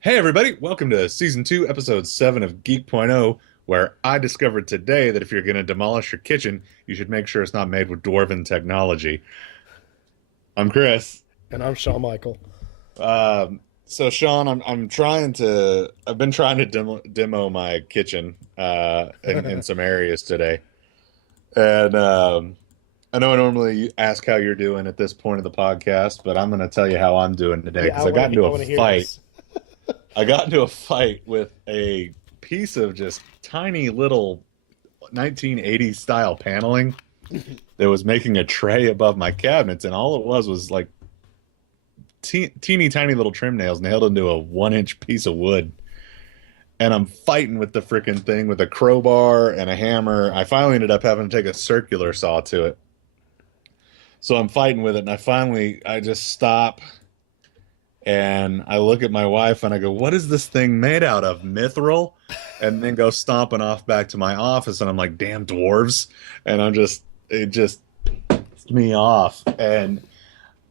Hey everybody, welcome to season 2, episode 7 of Geek.0, where I discovered today that if you're going to demolish your kitchen, you should make sure it's not made with dwarven technology. I'm Chris. And I'm Shawn Michael. So Sean, I've been trying to demo my kitchen in some areas today. And I know I normally ask how you're doing at this point of the podcast, but I'm going to tell you how I'm doing today Yeah, because I got into I a want to hear fight. this. I got into a fight with a piece of just tiny little 1980s style paneling that was making a tray above my cabinets, and all it was like teeny tiny little trim nails nailed into a 1 inch piece of wood. And I'm fighting with the freaking thing with a crowbar and a hammer. I finally ended up having to take a circular saw to it. So I'm fighting with it, and I just stop. And I look at my wife and I go, "What is this thing made out of? Mithril?" And then go stomping off back to my office. And I'm like, "Damn dwarves." And it just pissed me off. And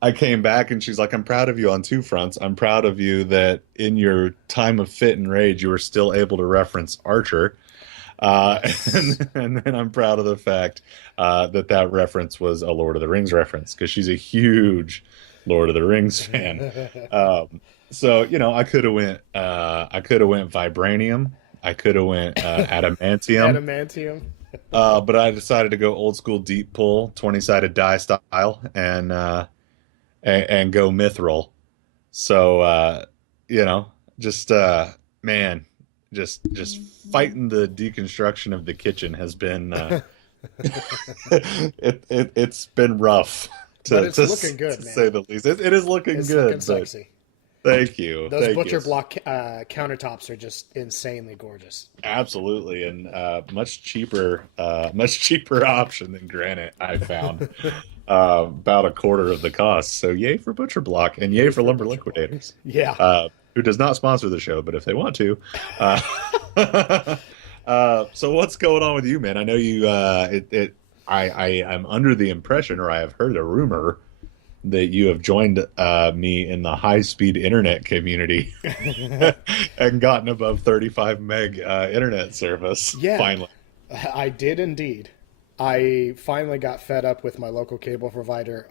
I came back and she's like, "I'm proud of you on two fronts. I'm proud of you that in your time of fit and rage, you were still able to reference Archer." And then I'm proud of the fact that reference was a Lord of the Rings reference because she's a huge Lord of the Rings fan. So I could have went vibranium. I could have went adamantium. Adamantium. But I decided to go old school deep pull, 20-sided die style, and go mithril. So you know, just man, just fighting the deconstruction of the kitchen has been it's been rough But to it's looking good, to man. say the least. It is looking It's good, looking but sexy. thank you, Those thank you. butcher block countertops are just insanely gorgeous. Absolutely, and much cheaper option than granite. I found about a quarter of the cost. So yay for butcher block, and yay Yay for for lumber butcher block. liquidators, Yeah. who does not sponsor the show, but if they want to. Uh, so what's going on with you, man? I know you. I am under the impression, or I have heard a rumor that you have joined me in the high-speed internet community and gotten above 35 meg internet service Yeah, finally. I did indeed. I finally got fed up with my local cable provider.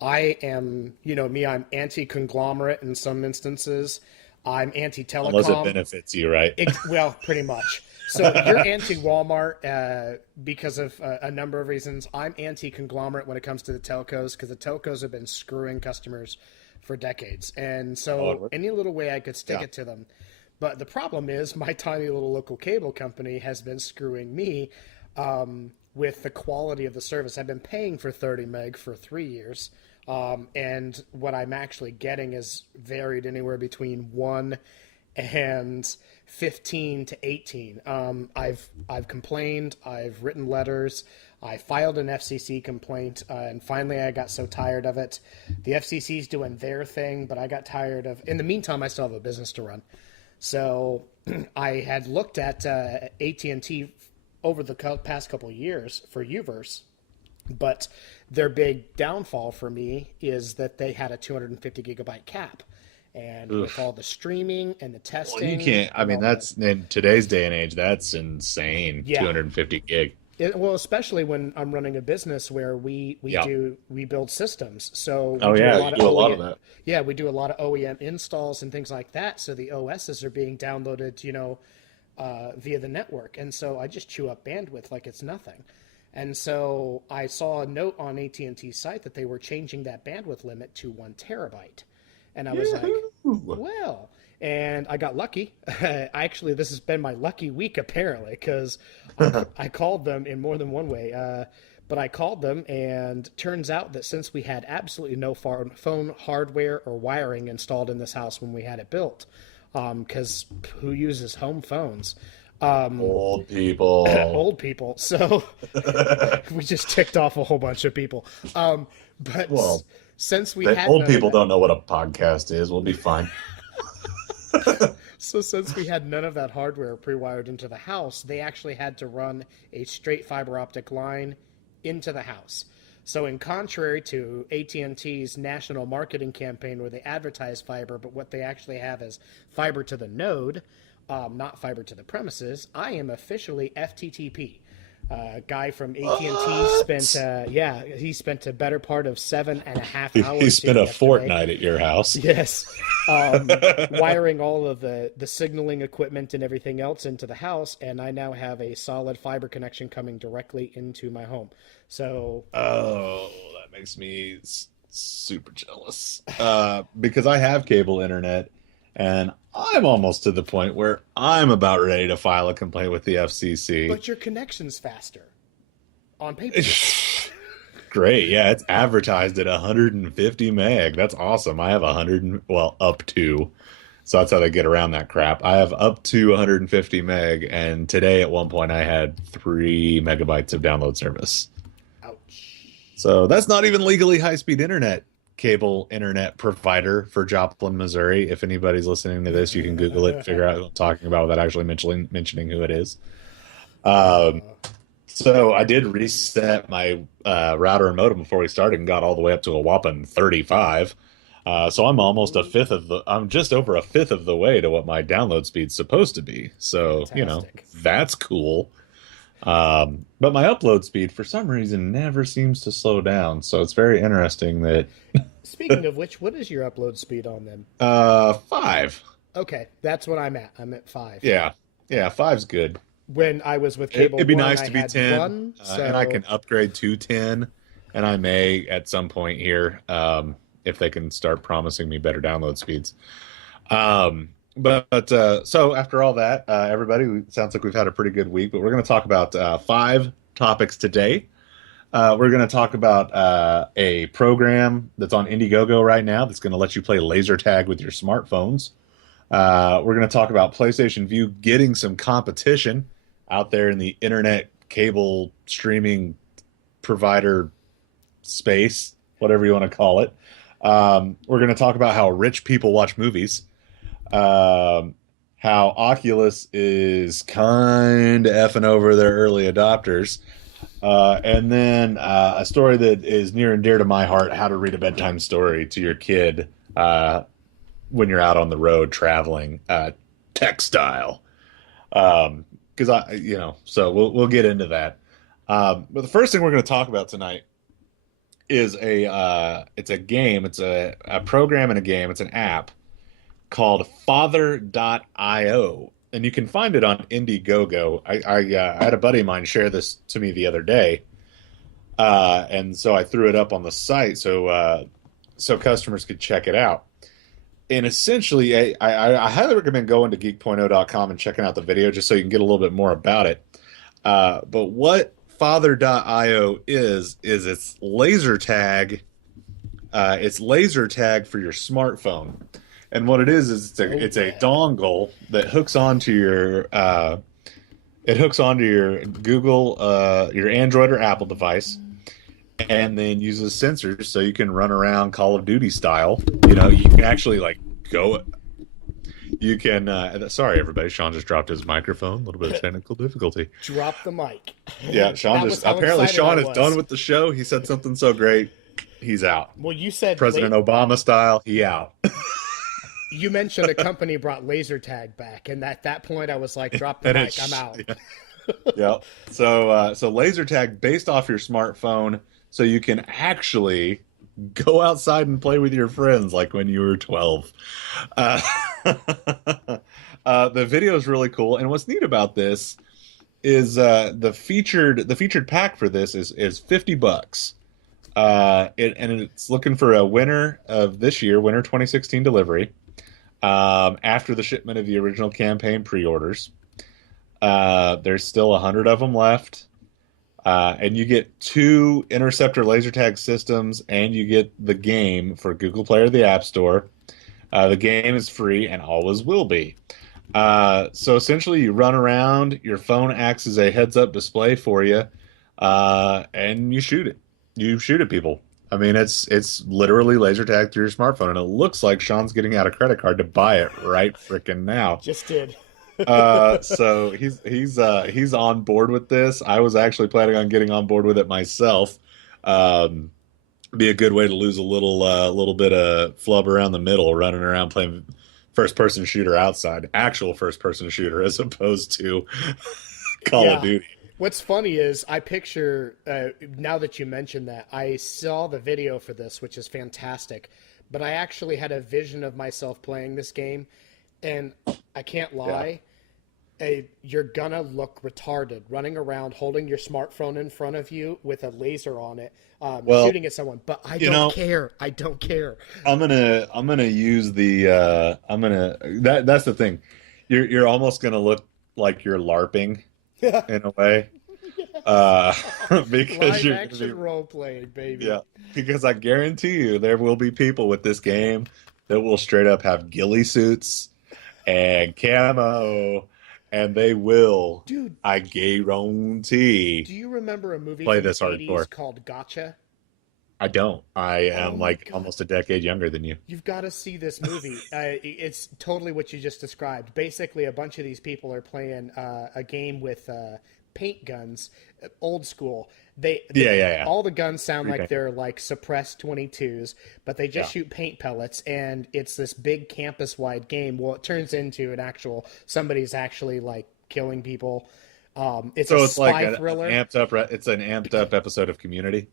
I am, you know me, I'm anti-conglomerate in some instances. I'm Unless it anti-telecom. benefits you, right? Well, pretty much. So you're anti-Walmart because of a number of reasons. I'm anti-conglomerate when it comes to the telcos because the telcos have been screwing customers for decades, and so Oh, any little way I could stick yeah. it to them. But the problem is my tiny little local cable company has been screwing me with the quality of the service. I've been paying for 30 meg for 3 years. And what I'm actually getting is varied anywhere between 1 and 15 to 18. I've complained. I've written letters. I filed an FCC complaint, and finally I got so tired of it. The FCC's doing their thing, but I got tired of. In the meantime, I still have a business to run. So I had looked at AT&T over the past couple of years for Uverse, but their big downfall for me is that they had a 250 gigabyte cap. And with Oof. all the streaming and the Well, you testing can't. I and mean, all the, that's in today's day and age. That's insane. yeah, 250 gig. well, especially when I'm running a business where Yeah. we build systems, so we Oh do a yeah, lot you of do a lot of OEM. that. Yeah, we do a lot of OEM installs and things like that. So the OSs are being downloaded, via the network, and so I just chew up bandwidth like it's nothing. And so I saw a note on AT&T's site that they were changing that bandwidth limit to 1 terabyte, and I was like, Yahoo! well, and I got lucky. Actually, this has been my lucky week apparently because I called them in more than one way. But I called them, and turns out that since we had absolutely no phone hardware or wiring installed in this house when we had it built, because who uses home phones? Old people. Old people. So we just ticked off a whole bunch of people. But Well, since we that had old none of people that, don't know what a podcast is. We'll be fine. So since we had none of that hardware pre-wired into the house, they actually had to run a straight fiber optic line into the house. So, in contrary to AT&T's national marketing campaign where they advertise fiber, but what they actually have is fiber to the node, not fiber to the premises, I am officially FTTP. Guy from AT&T spent, he spent a better part of 7.5 hours He spent here a yesterday. fortnight at your house. Yes. Wiring all of the signaling equipment and everything else into the house, and I now have a solid fiber connection coming directly into my home. So, Oh, that makes me super jealous. Because I have cable internet, and I'm almost to the point where I'm about ready to file a complaint with the FCC. but your connection's faster on paper. Great, yeah, it's advertised at 150 meg. That's awesome. I have 100, well, up to. So that's how they get around that crap. I have up to 150 meg, and today at one point I had 3 megabytes of download service. Ouch. So that's not even legally high-speed internet, cable internet provider for Joplin, Missouri. If anybody's listening to this, you can Google it and figure out who I'm talking about without actually mentioning who it is. So I did reset my router and modem before we started and got all the way up to a whopping 35. So I'm just over a fifth of the way to what my download speed's supposed to be. So, Fantastic. that's cool. But my upload speed for some reason never seems to slow down. So it's very interesting that Speaking of which, what is your upload speed on them? 5. Okay, that's what I'm at. I'm at 5. Yeah. Yeah, 5's good. When I was with Cable It'd be One, nice I to be had 10, 1, so and I can upgrade to 10, and I may at some point here, if they can start promising me better download speeds. So after all that, everybody, it sounds like we've had a pretty good week, but we're going to talk about 5 topics today. We're going to talk about a program that's on Indiegogo right now that's going to let you play laser tag with your smartphones. We're going to talk about PlayStation Vue getting some competition out there in the internet cable streaming provider space, whatever you want to call it. We're going to talk about how rich people watch movies, how Oculus is kind of effing over their early adopters, and then a story that is near and dear to my heart, how to read a bedtime story to your kid when you're out on the road traveling, textile. So we'll get into that. But the first thing we're going to talk about tonight is it's a game. It's a program and a game. It's an app called Father.io, and you can find it on Indiegogo. I had a buddy of mine share this to me the other day, and so I threw it up on the site so customers could check it out. And essentially, I highly recommend going to Geek.0.com and checking out the video just so you can get a little bit more about it. But what Father.io is it's laser tag. It's laser tag for your smartphone. And what it is it's a dongle that hooks onto your Google, your Android or Apple device, and then uses sensors so you can run around Call of Duty style. You can actually go. You can. Sorry, everybody. Sean just dropped his microphone. A little bit of technical difficulty. drop the mic. Yeah, Sean That just was how apparently excited Sean I is was. done with the show. He said something so great, he's out. Well, you said President Obama style, he out. you mentioned a company brought laser tag back, and at that point I was like, drop the And mic, I'm out. Yeah. So laser tag based off your smartphone, so you can actually go outside and play with your friends like when you were 12. The video is really cool, and what's neat about this is the featured pack for this is $50. It's looking for a winner of this year, winter 2016 delivery, after the shipment of the original campaign pre-orders. There's still 100 of them left. And you get 2 interceptor laser tag systems, and you get the game for Google Play or the App Store. The game is free and always will be. So essentially, you run around, your phone acts as a heads-up display for you, and you shoot it. You shoot at people. I mean, it's literally laser tag through your smartphone, and it looks like Sean's getting out a credit card to buy it right frickin' now. Just did. So he's on board with this. I was actually planning on getting on board with it myself. Um, be a good way to lose a little bit of flub around the middle, running around playing first person shooter outside, actual first person shooter as opposed to Call of Yeah. Duty. What's funny is I picture, now that you mention that, I saw the video for this, which is fantastic, but I actually had a vision of myself playing this game, and I can't Yeah. lie, you're gonna look retarded running around holding your smartphone in front of you with a laser on it, Well, shooting at someone. But I you don't know, care. I don't care. I'm gonna use the that's the thing. You're almost gonna look like you're LARPing in a way. Uh because Live you're gonna action be role playing, baby. yeah, because I guarantee you there will be people with this game that will straight up have ghillie suits and camo, and they will, Dude, I guarantee, do you remember a movie play from the this 80s hardcore. called Gotcha? I don't. I Oh am my like God. almost a decade younger than you. You've got to see this movie. It's totally what you just described. Basically, a bunch of these people are playing a game with paint guns, old school. Yeah, yeah, yeah. All the guns sound like Pre-painted. they're like suppressed 22s, but they just Yeah. shoot paint pellets, and it's this big campus-wide game. Well, it turns into an actual somebody's actually like killing people. It's a So it's like spy an thriller. amped up. It's an amped up episode of Community.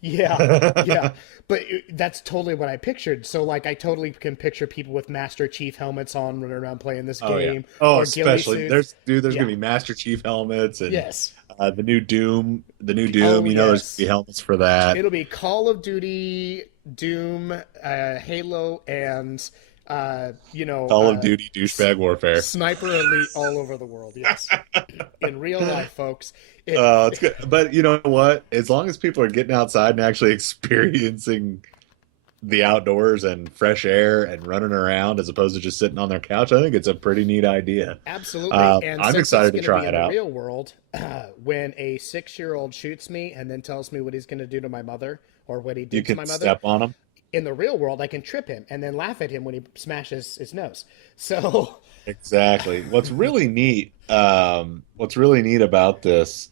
Yeah, yeah, but that's totally what I pictured. So, like, I totally can picture people with Master Chief helmets on running around playing this Oh yeah. game, Oh, or ghillie especially suits. there's Yeah, gonna be Master Chief helmets and yes. the new Doom. Oh, You know, there's gonna be yes. helmets for that. It'll be Call of Duty, Doom, Halo, and you know, Call of Duty douchebag warfare. Sniper Elite all over the world. Yes, in real life, folks. It It's good, but you know what? As long as people are getting outside and actually experiencing the outdoors and fresh air and running around as opposed to just sitting on their couch, I think it's a pretty neat idea. Absolutely. And I'm since it's excited to going to be try in it the out. real world, when a 6-year-old shoots me and then tells me what he's going to do to my mother or what he You did to can my mother, step on them. in the real world, I can trip him and then laugh at him when he smashes his nose. So, Exactly. What's really neat about this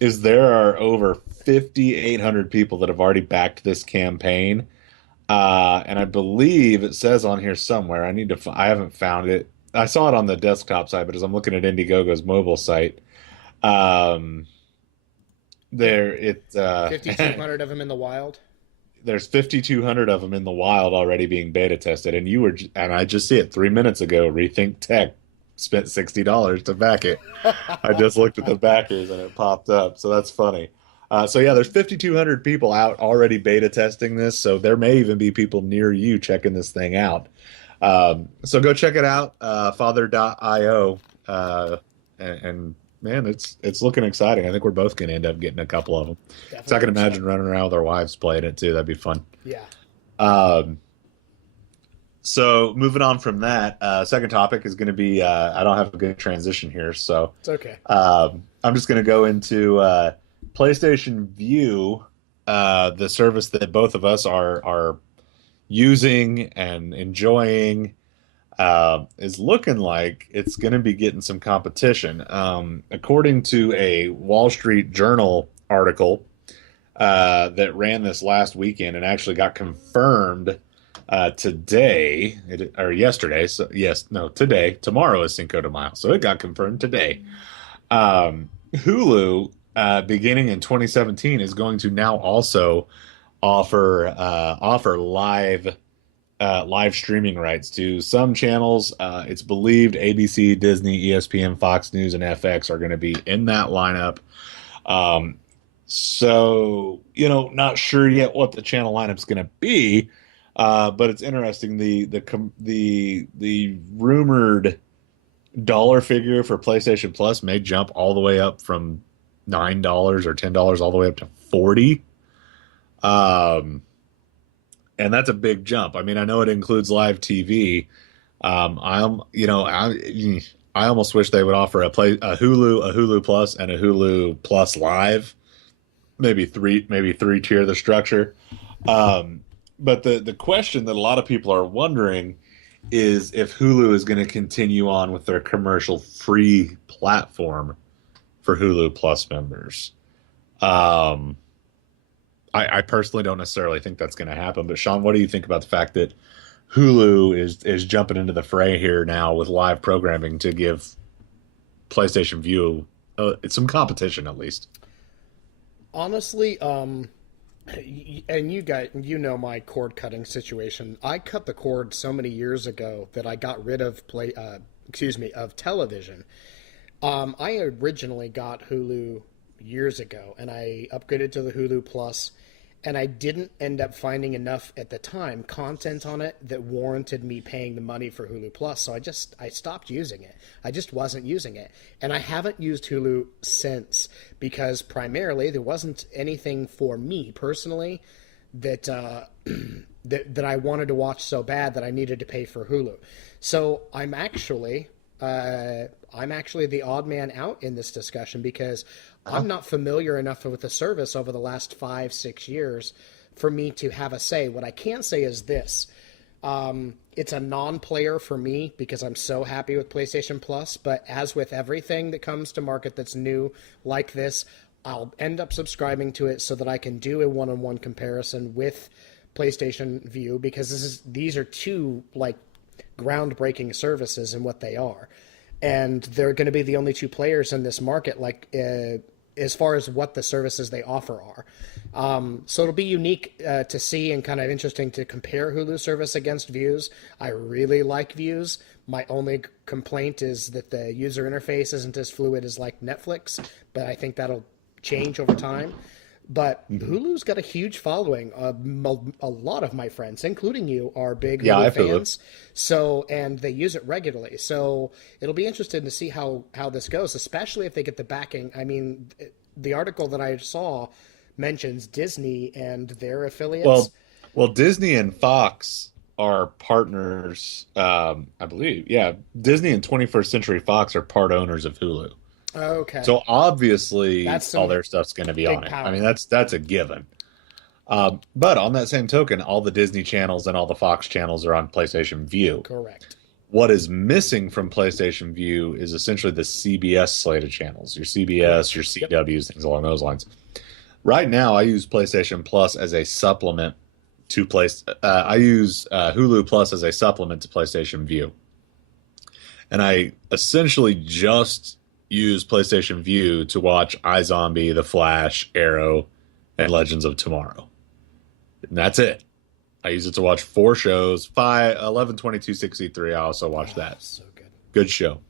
is there are over 5,800 people that have already backed this campaign. And I believe it says on here somewhere. I haven't found it. I saw it on the desktop side, but as I'm looking at Indiegogo's mobile site, um, yeah, there it 5,200 of them in the wild. there's 5,200 of them in the wild already being beta tested, and and I just see it 3 minutes ago. Rethink Tech spent $60 to back it. I just looked at the backers and it popped up, so that's funny. So yeah, there's 5,200 people out already beta testing this, so there may even be people near you checking this thing out. So go check it out, father.io, and man, it's looking exciting. I think we're both going to end up getting a couple of them. So I Definitely can hope so. imagine running around with our wives playing it too. That'd be fun. Yeah. Um, so moving on from that, second topic is going to be I don't have a good transition here, so It's okay. I'm just going to go into PlayStation View, the service that both of us are using and enjoying. Is looking like it's going to be getting some competition. According to a Wall Street Journal article that ran this last weekend and actually got confirmed today or yesterday. So yes, no, today. Tomorrow is Cinco de Mayo, so it got confirmed today. Hulu, beginning in 2017, is going to now also offer live streaming rights to some channels. It's believed ABC, Disney, ESPN, Fox News, and FX are going to be in that lineup. Um, so, not sure yet what the channel lineup's going to be, but it's interesting. The rumored dollar figure for PlayStation Plus may jump all the way up from $9 or $10 all the way up to 40. And that's a big jump. I mean, I know it includes live TV. I almost wish they would offer a Hulu Plus, and a Hulu Plus Live, maybe three tier the structure. But the question that a lot of people are wondering is if Hulu is going to continue on with their commercial free platform for Hulu Plus members. I personally don't necessarily think that's going to happen. But Sean, what do you think about the fact that Hulu is jumping into the fray here now with live programming to give PlayStation View some competition at least? Honestly, and you guys, you know my cord cutting situation. I cut the cord so many years ago that I got rid of of television. I originally got Hulu years ago, and I upgraded to the Hulu Plus, and I didn't end up finding enough at the time content on it that warranted me paying the money for Hulu Plus. So I stopped using it. I just wasn't using it, and I haven't used Hulu since because primarily there wasn't anything for me personally that that I wanted to watch so bad that I needed to pay for Hulu. So I'm actually the odd man out in this discussion because I'm not familiar enough with the service over the last 5-6 years for me to have a say. What I can say is this. It's a non-player for me because I'm so happy with PlayStation Plus, but as with everything that comes to market that's new like this, I'll end up subscribing to it so that I can do a one-on-one comparison with PlayStation View because these are two like groundbreaking services in what they are. And they're going to be the only two players in this market, like as far as what the services they offer are. So it'll be unique to see and kind of interesting to compare Hulu service against Views. I really like Views. My only complaint is that the user interface isn't as fluid as like Netflix, but I think that'll change over time. But Hulu's got a huge following. A lot of my friends, including you, are big Hulu fans. So, and they use it regularly. So it'll be interesting to see how this goes, especially if they get the backing. I mean, the article that I saw mentions Disney and their affiliates. Well, Disney and Fox are partners, I believe. Yeah, Disney and 21st Century Fox are part owners of Hulu. Okay. So obviously all their stuff's going to be on it. Power. I mean, that's a given. But on that same token, all the Disney channels and all the Fox channels are on PlayStation View. Correct. What is missing from PlayStation View is essentially the CBS slate of channels, your CBS, your CWs, things along those lines. Right now, I use PlayStation Plus as a supplement to I use Hulu Plus as a supplement to PlayStation View. And I essentially just use PlayStation View to watch iZombie, The Flash, Arrow, and Legends of Tomorrow. And that's it. I use it to watch 4 shows, 11, 22, 63. I also watch that. So good. Good show.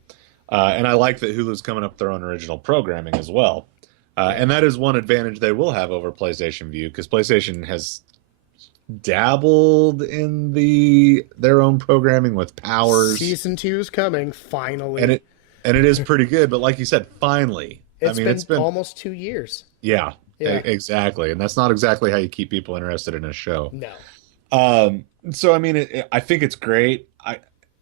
And I like that Hulu's coming up with their own original programming as well. And that is one advantage they will have over PlayStation View because PlayStation has dabbled in their own programming with Powers. Season 2 is coming, finally. And it is pretty good, but like you said, finally. It's been almost 2 years. Yeah, exactly. And that's not exactly how you keep people interested in a show. No. So I mean, I think it's great.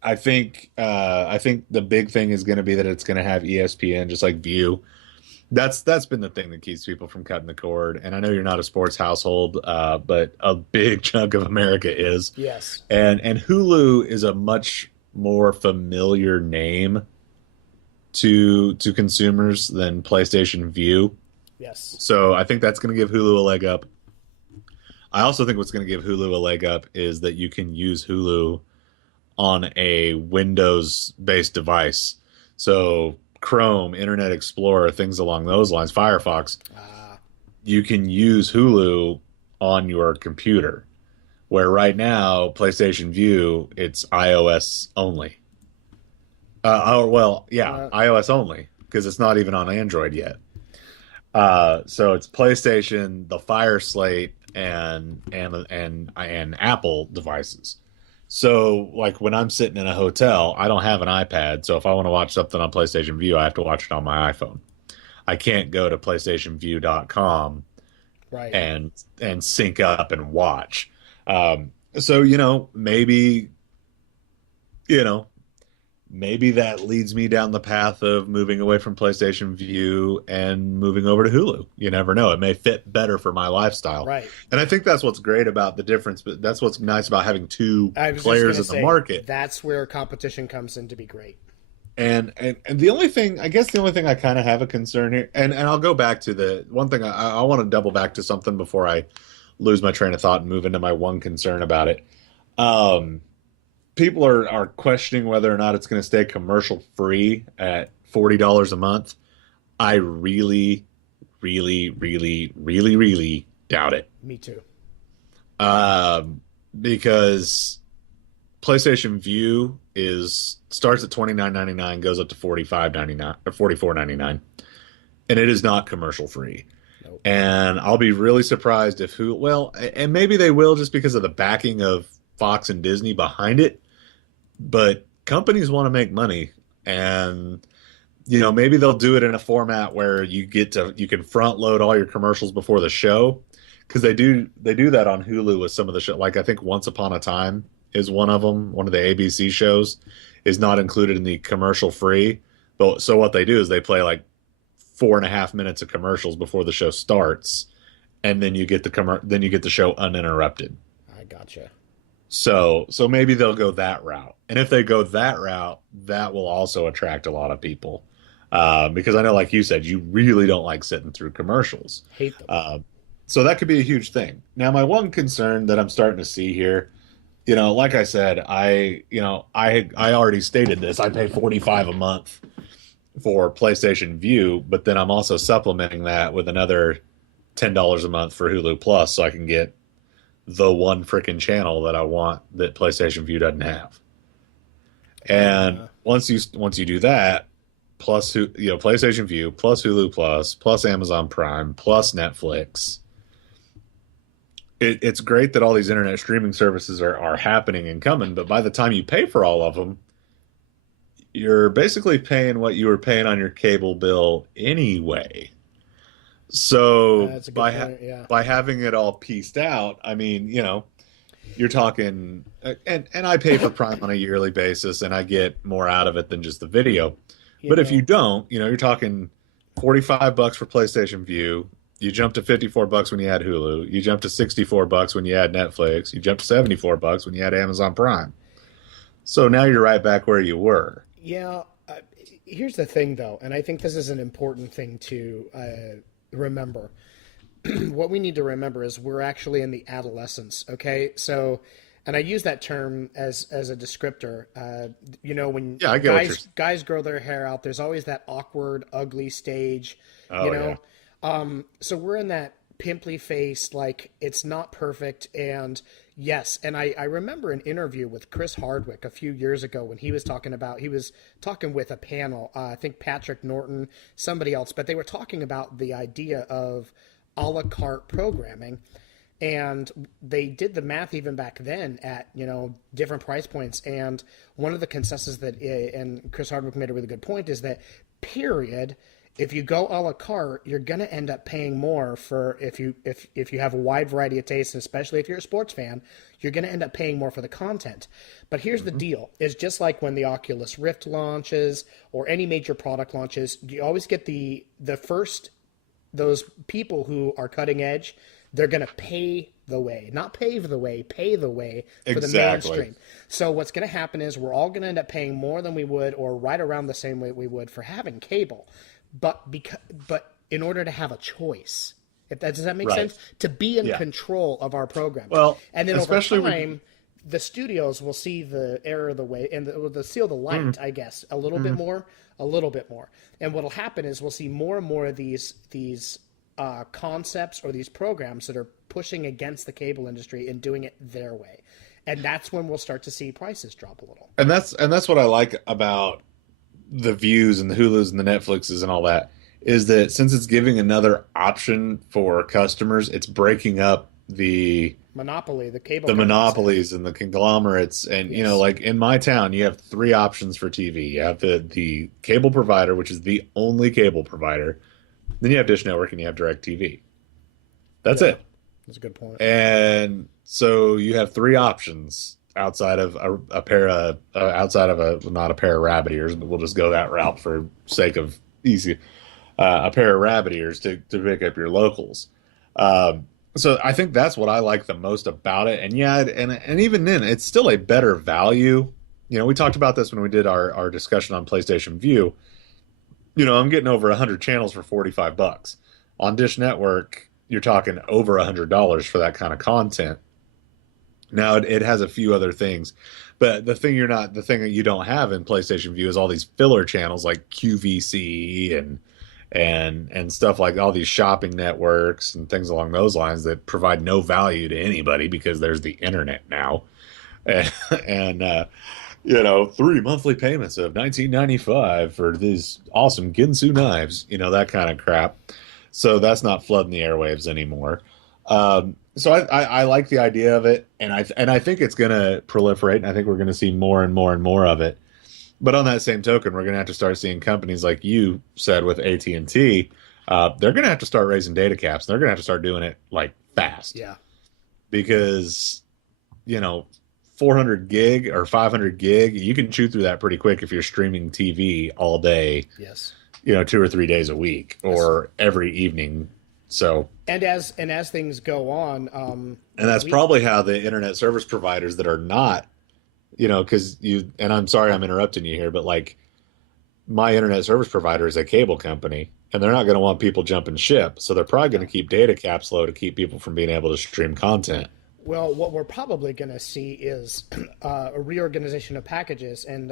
I think the big thing is going to be that it's going to have ESPN, just like View. That's been the thing that keeps people from cutting the cord. And I know you're not a sports household, but a big chunk of America is. Yes. And Hulu is a much more familiar name to consumers than PlayStation View. Yes. So I think that's going to give Hulu a leg up. I also think what's going to give Hulu a leg up is that you can use Hulu on a Windows-based device. So Chrome, Internet Explorer, things along those lines, Firefox, you can use Hulu on your computer. Where right now, PlayStation View, it's iOS only. iOS only, because it's not even on Android yet. So it's PlayStation, the Fire Slate, and Apple devices. So like when I'm sitting in a hotel, I don't have an iPad. So if I want to watch something on PlayStation View, I have to watch it on my iPhone. I can't go to PlayStationView.com right. and sync up and watch. So maybe that leads me down the path of moving away from PlayStation View and moving over to Hulu. You never know. It may fit better for my lifestyle. Right. And I think that's what's great about the difference. But that's what's nice about having two players in the market. That's where competition comes in to be great. And the only thing, I guess the only thing I kind of have a concern here, and I'll go back to the one thing I want to double back to something before I lose my train of thought and move into my one concern about it. Um, People are questioning whether or not it's going to stay commercial free at $40 a month. I really, really, really, really, really doubt it. Me too. Um, because PlayStation View is starts at 29.99, goes up to 45.99 or 44.99, and it is not commercial free. Nope. And I'll be really surprised if who well, and maybe they will just because of the backing of Fox and Disney behind it. But companies want to make money, and maybe they'll do it in a format where you can front load all your commercials before the show, because they do that on Hulu with some of the show. Like I think Once Upon a Time is one of them. One of the ABC shows is not included in the commercial free. But so what they do is they play like 4.5 minutes of commercials before the show starts, and then you get the show uninterrupted. I gotcha. So maybe they'll go that route. And if they go that route, that will also attract a lot of people. Because I know, like you said, you really don't like sitting through commercials. Hate them. So that could be a huge thing. Now, my one concern that I'm starting to see here, like I said, I already stated this. I pay 45 a month for PlayStation View, but then I'm also supplementing that with another $10 a month for Hulu Plus, so I can get the one freaking channel that I want that PlayStation View doesn't have. And once you do that, plus PlayStation View, plus Hulu plus Amazon Prime, plus Netflix, it's great that all these internet streaming services are happening and coming. But by the time you pay for all of them, you're basically paying what you were paying on your cable bill anyway. So by having it all pieced out, I mean, you're talking, and I pay for Prime on a yearly basis, and I get more out of it than just the video. But if you don't, you're talking $45 for PlayStation View. You jump to $54 when you add Hulu. You jump to $64 when you add Netflix. You jump to $74 when you add Amazon Prime. So now you're right back where you were. Yeah. Here's the thing, though, and I think this is an important thing to remember. What we need to remember is we're actually in the adolescence. Okay, so, and I use that term as a descriptor. When guys grow their hair out, there's always that awkward, ugly stage. So we're in that pimply face, like it's not perfect. And yes, and I remember an interview with Chris Hardwick a few years ago when he was talking with a panel, I think Patrick Norton, somebody else, but they were talking about the idea of a la carte programming. And they did the math even back then at, different price points. And one of the consensus and Chris Hardwick made a really good point, is that period, if you go a la carte, you're going to end up paying more for if you have a wide variety of tastes, and especially if you're a sports fan, you're going to end up paying more for the content. But here's the deal. It's just like when the Oculus Rift launches or any major product launches, you always get the first, those people who are cutting edge, they're going to pay the way, not pave the way, pay the way for the mainstream. So what's going to happen is we're all going to end up paying more than we would, or right around the same way we would for having cable. But in order to have a choice, does that make sense? To be in control of our program. Well, and then over time, the studios will see the error of the way, and they'll seal the light, I guess, a little bit more. And what'll happen is we'll see more and more of these concepts or these programs that are pushing against the cable industry and doing it their way. And that's when we'll start to see prices drop a little. And that's what I like about the Views and the Hulus and the Netflixes and all that, is that since it's giving another option for customers, it's breaking up the monopoly, the monopolies and the conglomerates. And like in my town, you have 3 options for TV. You have the cable provider, which is the only cable provider. Then you have Dish Network and you have DirecTV. That's it. That's a good point. And so you have 3 options outside of a pair of not a pair of rabbit ears, but we'll just go that route for sake of easy. A pair of rabbit ears to pick up your locals. So I think that's what I like the most about it. And and even then, it's still a better value we talked about this when we did our discussion on PlayStation View. I'm getting over 100 channels for $45. On Dish Network, you're talking over $100 for that kind of content. Now it has a few other things, but the thing that you don't have in PlayStation View is all these filler channels like QVC and stuff, like all these shopping networks and things along those lines that provide no value to anybody because there's the internet now. And 3 monthly payments of 19.95 for these awesome Ginsu knives, that kind of crap. So that's not flooding the airwaves anymore. So I like the idea of it, and I think it's going to proliferate, and I think we're going to see more and more and more of it. But on that same token, we're going to have to start seeing companies like you said with AT&T. They're going to have to start raising data caps. They're going to have to start doing it like fast. Yeah. Because 400 gig or 500 gig, you can chew through that pretty quick if you're streaming TV all day. Yes. 2 or 3 days a week or every evening. So and as things go on, and that's probably how the internet service providers that are not, because and I'm sorry I'm interrupting you here, but like my internet service provider is a cable company, and they're not going to want people jumping ship, so they're probably going to keep data caps low to keep people from being able to stream content. Well, what we're probably going to see is a reorganization of packages, and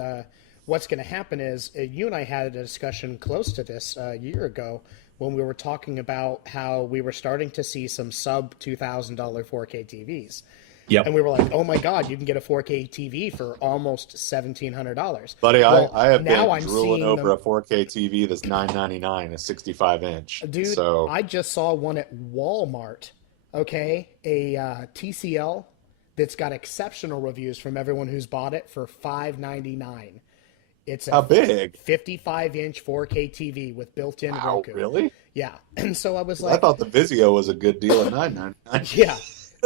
what's going to happen is you and I had a discussion close to this a year ago when we were talking about how we were starting to see some sub $2,000 4K TVs. Yep. And we were like, oh my God, you can get a 4K TV for almost $1,700. Buddy, well, I have now been drooling over a 4K TV that's $9.99, a 65 inch. Dude, so I just saw one at Walmart, okay? A TCL that's got exceptional reviews from everyone who's bought it for $599. It's a how big? 55-inch 4K TV with built-in Roku. Really? Yeah. And so I was like, I thought the Vizio was a good deal at $9.99. Yeah.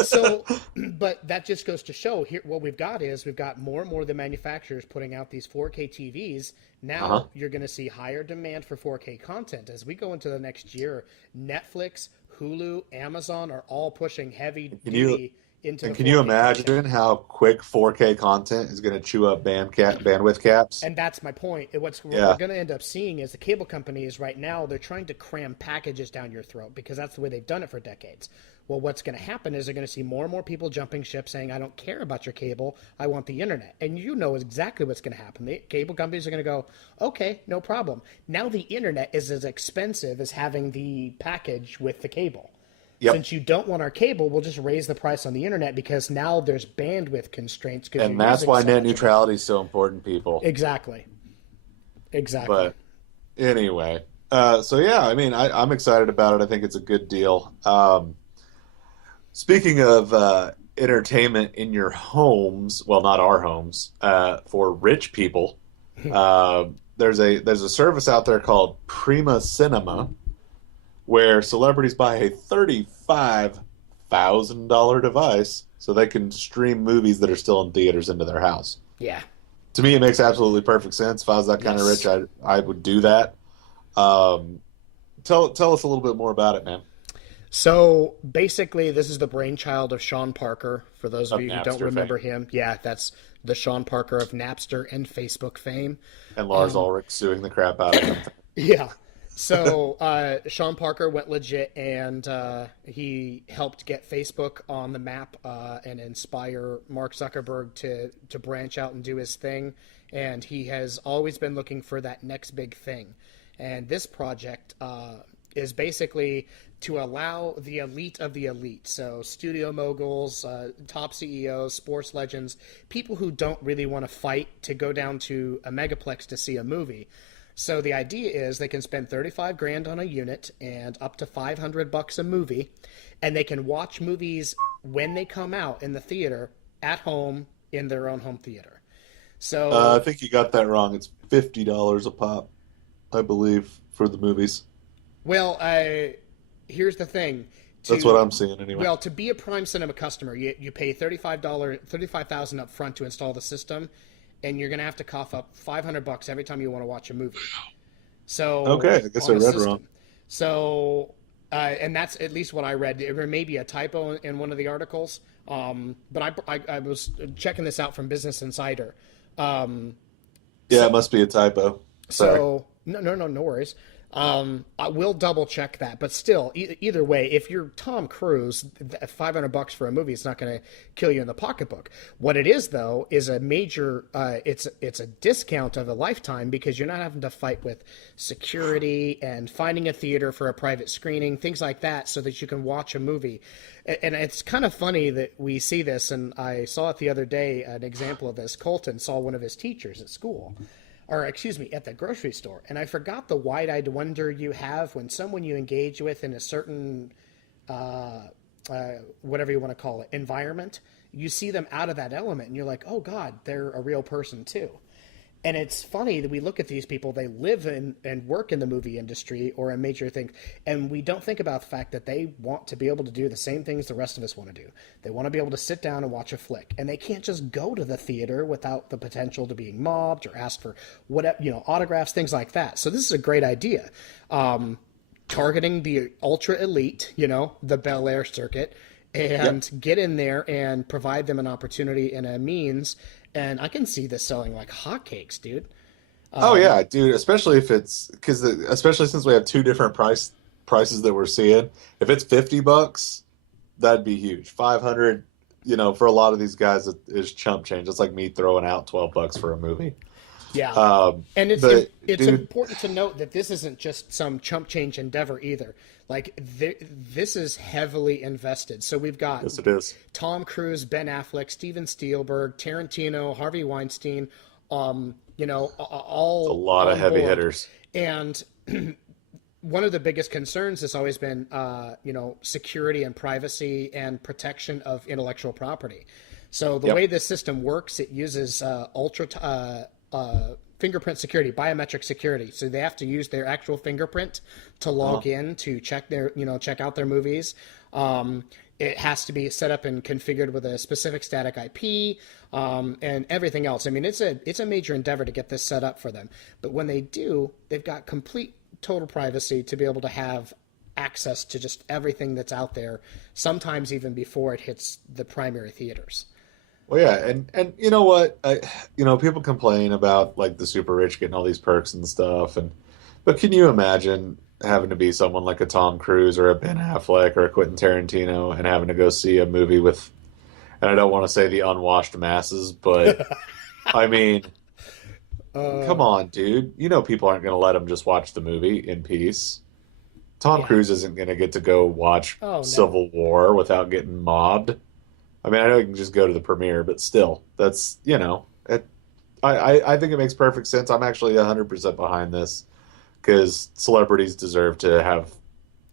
So, but that just goes to show here what we've got more and more of the manufacturers putting out these 4K TVs. Now you're going to see higher demand for 4K content as we go into the next year. Netflix, Hulu, Amazon are all pushing heavy duty into. And can you imagine how quick 4K content is going to chew up bandwidth caps? And that's my point. What we're going to end up seeing is the cable companies right now, they're trying to cram packages down your throat because that's the way they've done it for decades. Well, what's going to happen is they're going to see more and more people jumping ship saying, I don't care about your cable, I want the internet. And you know exactly what's going to happen. The cable companies are going to go, okay, no problem. Now the internet is as expensive as having the package with the cable. Yep. Since you don't want our cable, we'll just raise the price on the internet because now there's bandwidth constraints. And that's why net neutrality is so important, people. Exactly. But anyway, so yeah, I mean, I'm excited about it. I think it's a good deal. Speaking of entertainment in your homes, well, not our homes, for rich people, there's a service out there called Prima Cinema, where celebrities buy a $35,000 device so they can stream movies that are still in theaters into their house. Yeah. To me, it makes absolutely perfect sense. If I was that kind of rich, I would do that. Tell us a little bit more about it, man. So basically, this is the brainchild of Sean Parker. For those of you who don't remember him, yeah, that's the Sean Parker of Napster and Facebook fame. And Lars Ulrich suing the crap out of him. Yeah. So Sean Parker went legit, and he helped get Facebook on the map and inspire Mark Zuckerberg to branch out and do his thing. And he has always been looking for that next big thing. And this project is basically to allow the elite of the elite, so studio moguls, top CEOs, sports legends, people who don't really want to fight to go down to a megaplex to see a movie. So the idea is they can spend $35,000 on a unit and up to $500 a movie, and they can watch movies when they come out in the theater at home in their own home theater. So I think you got that wrong. It's $50 a pop, I believe, for the movies. Well, here's the thing. That's what I'm seeing anyway. Well, to be a Prime Cinema customer, you pay $35,000 up front to install the system, and you're going to have to cough up $500 every time you want to watch a movie. So okay, I guess I read wrong. So, and that's at least what I read. There may be a typo in one of the articles, but I was checking this out from Business Insider. Yeah, So, it must be a typo. Sorry. no worries. I will double check that, but still, either way, if you're Tom Cruise, $500 for a movie is not going to kill you in the pocketbook. What it is, though, is a major. It's a discount of a lifetime because you're not having to fight with security and finding a theater for a private screening, things like that, so that you can watch a movie. And it's kind of funny that we see this, and I saw it the other day. An example of this: Colton saw one of his teachers at school, or excuse me, at the grocery store. And I forgot the wide-eyed wonder you have when someone you engage with in a certain, whatever you want to call it, environment, you see them out of that element and you're like, oh God, they're a real person too. And it's funny that we look at these people, they live in and work in the movie industry or a major thing, and we don't think about the fact that they want to be able to do the same things the rest of us want to do. They want to be able to sit down and watch a flick, and they can't just go to the theater without the potential to being mobbed or ask for whatever, autographs, things like that. So this is a great idea. Targeting the ultra elite, the Bel Air circuit, and get in there and provide them an opportunity and a means. And I can see this selling like hotcakes, dude. Oh yeah, dude. Especially if it's especially since we have two different prices that we're seeing. If it's $50, that'd be huge. 500, for a lot of these guys, it is chump change. It's like me throwing out $12 for a movie. Yeah, and it's dude, important to note that this isn't just some chump change endeavor either. Like this is heavily invested. So we've got yes, it is. Tom Cruise, Ben Affleck, Steven Spielberg, Tarantino, Harvey Weinstein. All It's a lot of heavy board. hitters. And one of the biggest concerns has always been, security and privacy and protection of intellectual property. So the way this system works, it uses fingerprint security, biometric security. So they have to use their actual fingerprint to log in to check out their movies. It has to be set up and configured with a specific static IP, and everything else. I mean, it's a major endeavor to get this set up for them. But when they do, they've got complete total privacy to be able to have access to just everything that's out there, sometimes even before it hits the primary theaters. Well, yeah, and you know what? People complain about like the super rich getting all these perks and stuff, but can you imagine having to be someone like a Tom Cruise or a Ben Affleck or a Quentin Tarantino and having to go see a movie with, and I don't want to say the unwashed masses, but I mean, come on, dude. People aren't going to let them just watch the movie in peace. Tom Cruise isn't going to get to go watch Civil War without getting mobbed. I mean, I know you can just go to the premiere, but still, that's, I think it makes perfect sense. I'm actually 100% behind this because celebrities deserve to have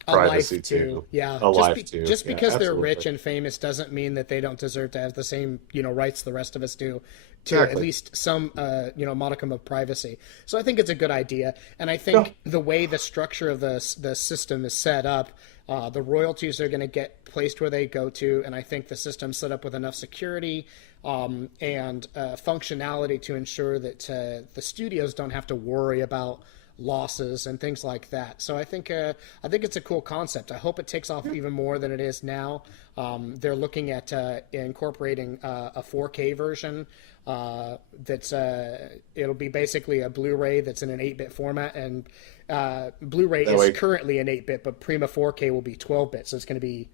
privacy too. Yeah, a life too. Just because they're absolutely. rich and famous doesn't mean that they don't deserve to have the same, rights the rest of us do to Exactly. at least some, modicum of privacy. So I think it's a good idea, and I think the way the structure of the system is set up, the royalties are going to get placed where they go to, and I think the system's set up with enough security and functionality to ensure that the studios don't have to worry about losses and things like that. So I think it's a cool concept. I hope it takes off even more than it is now. They're looking at incorporating a 4K version that's it'll be basically a Blu-ray that's in an 8-bit format, and Blu-ray is currently an 8-bit, but Prima 4K will be 12-bit, so it's going to be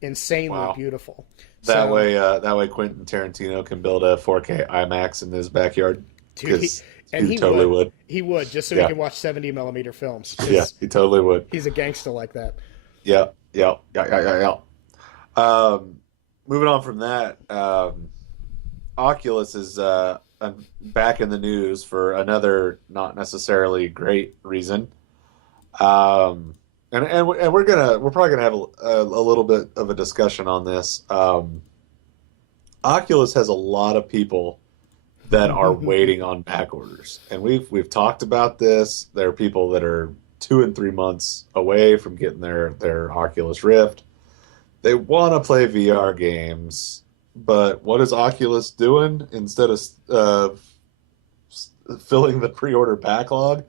insanely beautiful. That way Quentin Tarantino can build a 4K IMAX in his backyard. Dude, he totally would. He would, just so he can watch 70 millimeter films. Yeah, he totally would. He's a gangster like that. Yeah. Moving on from that, Oculus is back in the news for another not necessarily great reason. And we're probably gonna have a little bit of a discussion on this. Oculus has a lot of people that are waiting on back orders, and we've talked about this. There are people that are 2 and 3 months away from getting their Oculus Rift. They want to play VR games, but what is Oculus doing instead of filling the pre-order backlog?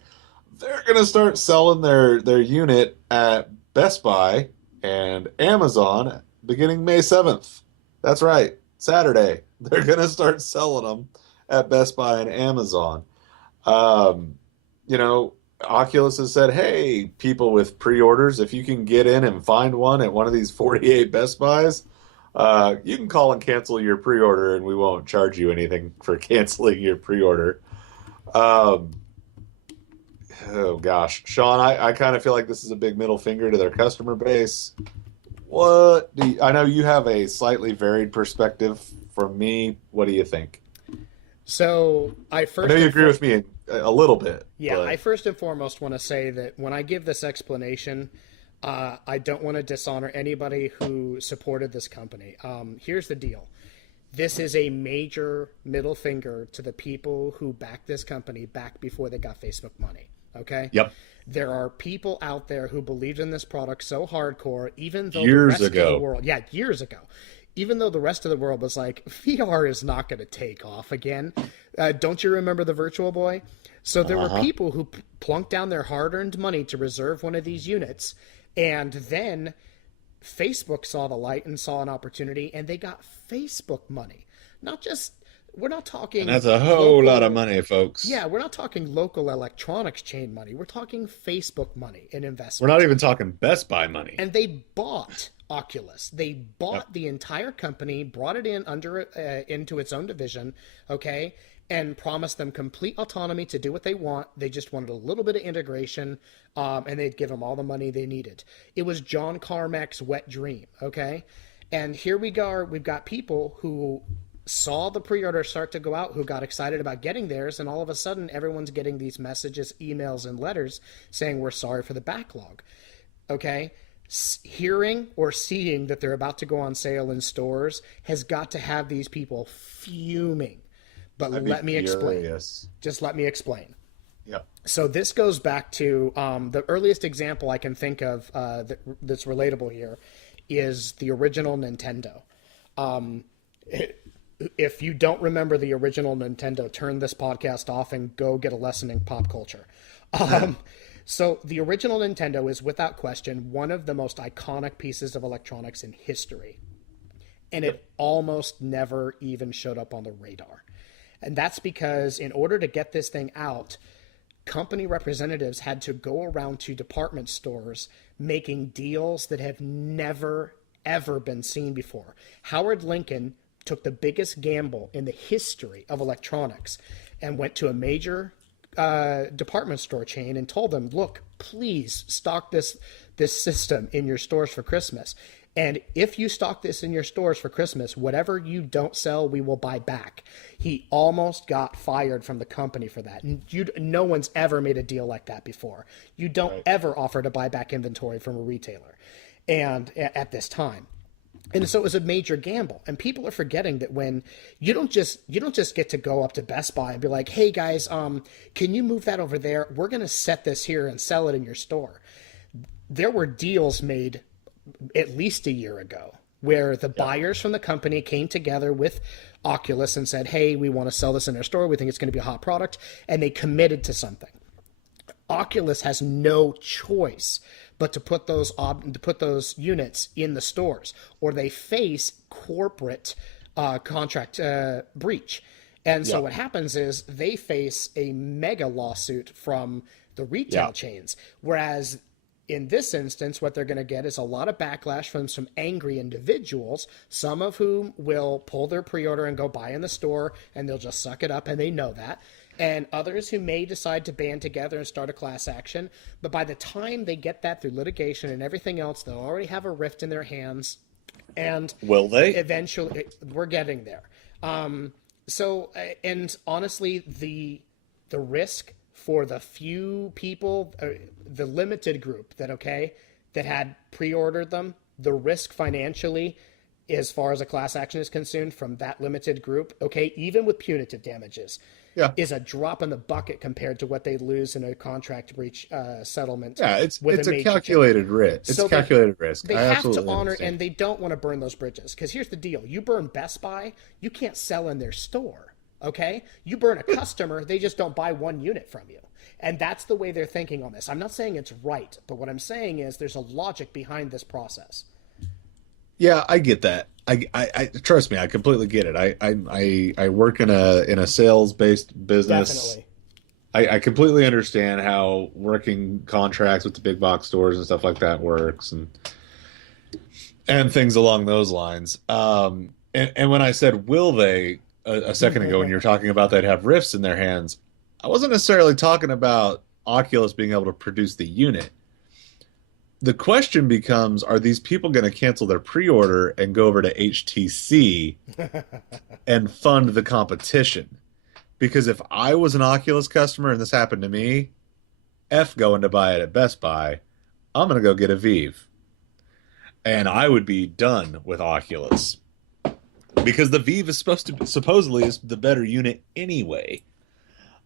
They're going to start selling their unit at Best Buy and Amazon beginning May 7th. That's right, Saturday. They're going to start selling them at Best Buy and Amazon. Um, you know, Oculus has said, hey, people with pre-orders, if you can get in and find one at one of these 48 Best Buys, you can call and cancel your pre-order and we won't charge you anything for canceling your pre-order. Um, oh gosh, Sean, I kind of feel like this is a big middle finger to their customer base. I know you have a slightly varied perspective from me. What do you think? So I know you agree with me a little bit. Yeah, but... I first and foremost want to say that when I give this explanation, I don't want to dishonor anybody who supported this company. Here's the deal. This is a major middle finger to the people who backed this company back before they got Facebook money. Okay? Yep. There are people out there who believed in this product so hardcore, even though years the rest ago. of the world, years ago, even though the rest of the world was like, VR is not going to take off again. Don't you remember the Virtual Boy? So there were people who plunked down their hard-earned money to reserve one of these units, and then Facebook saw the light and saw an opportunity, and they got Facebook money. We're not talking... And that's a whole lot of money, folks. Yeah, we're not talking local electronics chain money. We're talking Facebook money and investment. We're not even talking Best Buy money. And they bought Oculus. They bought the entire company, brought it into its own division, okay, and promised them complete autonomy to do what they want. They just wanted a little bit of integration, and they'd give them all the money they needed. It was John Carmack's wet dream, okay? And here we go. We've got people who saw the pre-order start to go out, who got excited about getting theirs, and all of a sudden everyone's getting these messages, emails, and letters saying we're sorry for the backlog, okay? Hearing or seeing that they're about to go on sale in stores has got to have these people fuming. But let me explain. Just let me explain. Yep. So this goes back to the earliest example I can think of that's relatable here is the original Nintendo. If you don't remember the original Nintendo, turn this podcast off and go get a lesson in pop culture. So the original Nintendo is without question one of the most iconic pieces of electronics in history. And it almost never even showed up on the radar. And that's because in order to get this thing out, company representatives had to go around to department stores making deals that have never, ever been seen before. Howard Lincoln took the biggest gamble in the history of electronics and went to a major department store chain and told them, look, please stock this system in your stores for Christmas. And if you stock this in your stores for Christmas, whatever you don't sell, we will buy back. He almost got fired from the company for that. And no one's ever made a deal like that before. You don't ever offer to buy back inventory from a retailer, and at this time. And so it was a major gamble. And people are forgetting that when you don't just get to go up to Best Buy and be like, hey guys, can you move that over there? We're going to set this here and sell it in your store. There were deals made at least a year ago where the buyers from the company came together with Oculus and said, hey, we want to sell this in our store. We think it's going to be a hot product. And they committed to something. Oculus has no choice but to put those units in the stores, or they face corporate contract breach. And so what happens is they face a mega lawsuit from the retail chains, whereas in this instance, what they're going to get is a lot of backlash from some angry individuals, some of whom will pull their pre-order and go buy in the store, and they'll just suck it up, and they know that. And others who may decide to band together and start a class action. But by the time they get that through litigation and everything else, they'll already have a rift in their hands. And will they? Eventually, we're getting there. So, and honestly, the risk for the few people, the limited group that had pre-ordered them, the risk financially, as far as a class action is concerned, from that limited group, even with punitive damages, is a drop in the bucket compared to what they lose in a contract breach settlement. Yeah, it's a calculated risk. It's calculated risk. They have to honor, and they don't want to burn those bridges. Because here's the deal: you burn Best Buy, you can't sell in their store. Okay, you burn a customer, they just don't buy one unit from you. And that's the way they're thinking on this. I'm not saying it's right, but what I'm saying is there's a logic behind this process. Yeah, I get that. I trust me, I completely get it. I work in a sales based business. Definitely. I completely understand how working contracts with the big box stores and stuff like that works, and things along those lines. And when I said will they a second ago, when you were talking about they'd have rifts in their hands, I wasn't necessarily talking about Oculus being able to produce the unit. The question becomes, are these people going to cancel their pre-order and go over to HTC and fund the competition? Because if I was an Oculus customer and this happened to me, F going to buy it at Best Buy, I'm going to go get a Vive. And I would be done with Oculus because the Vive is supposedly is the better unit anyway.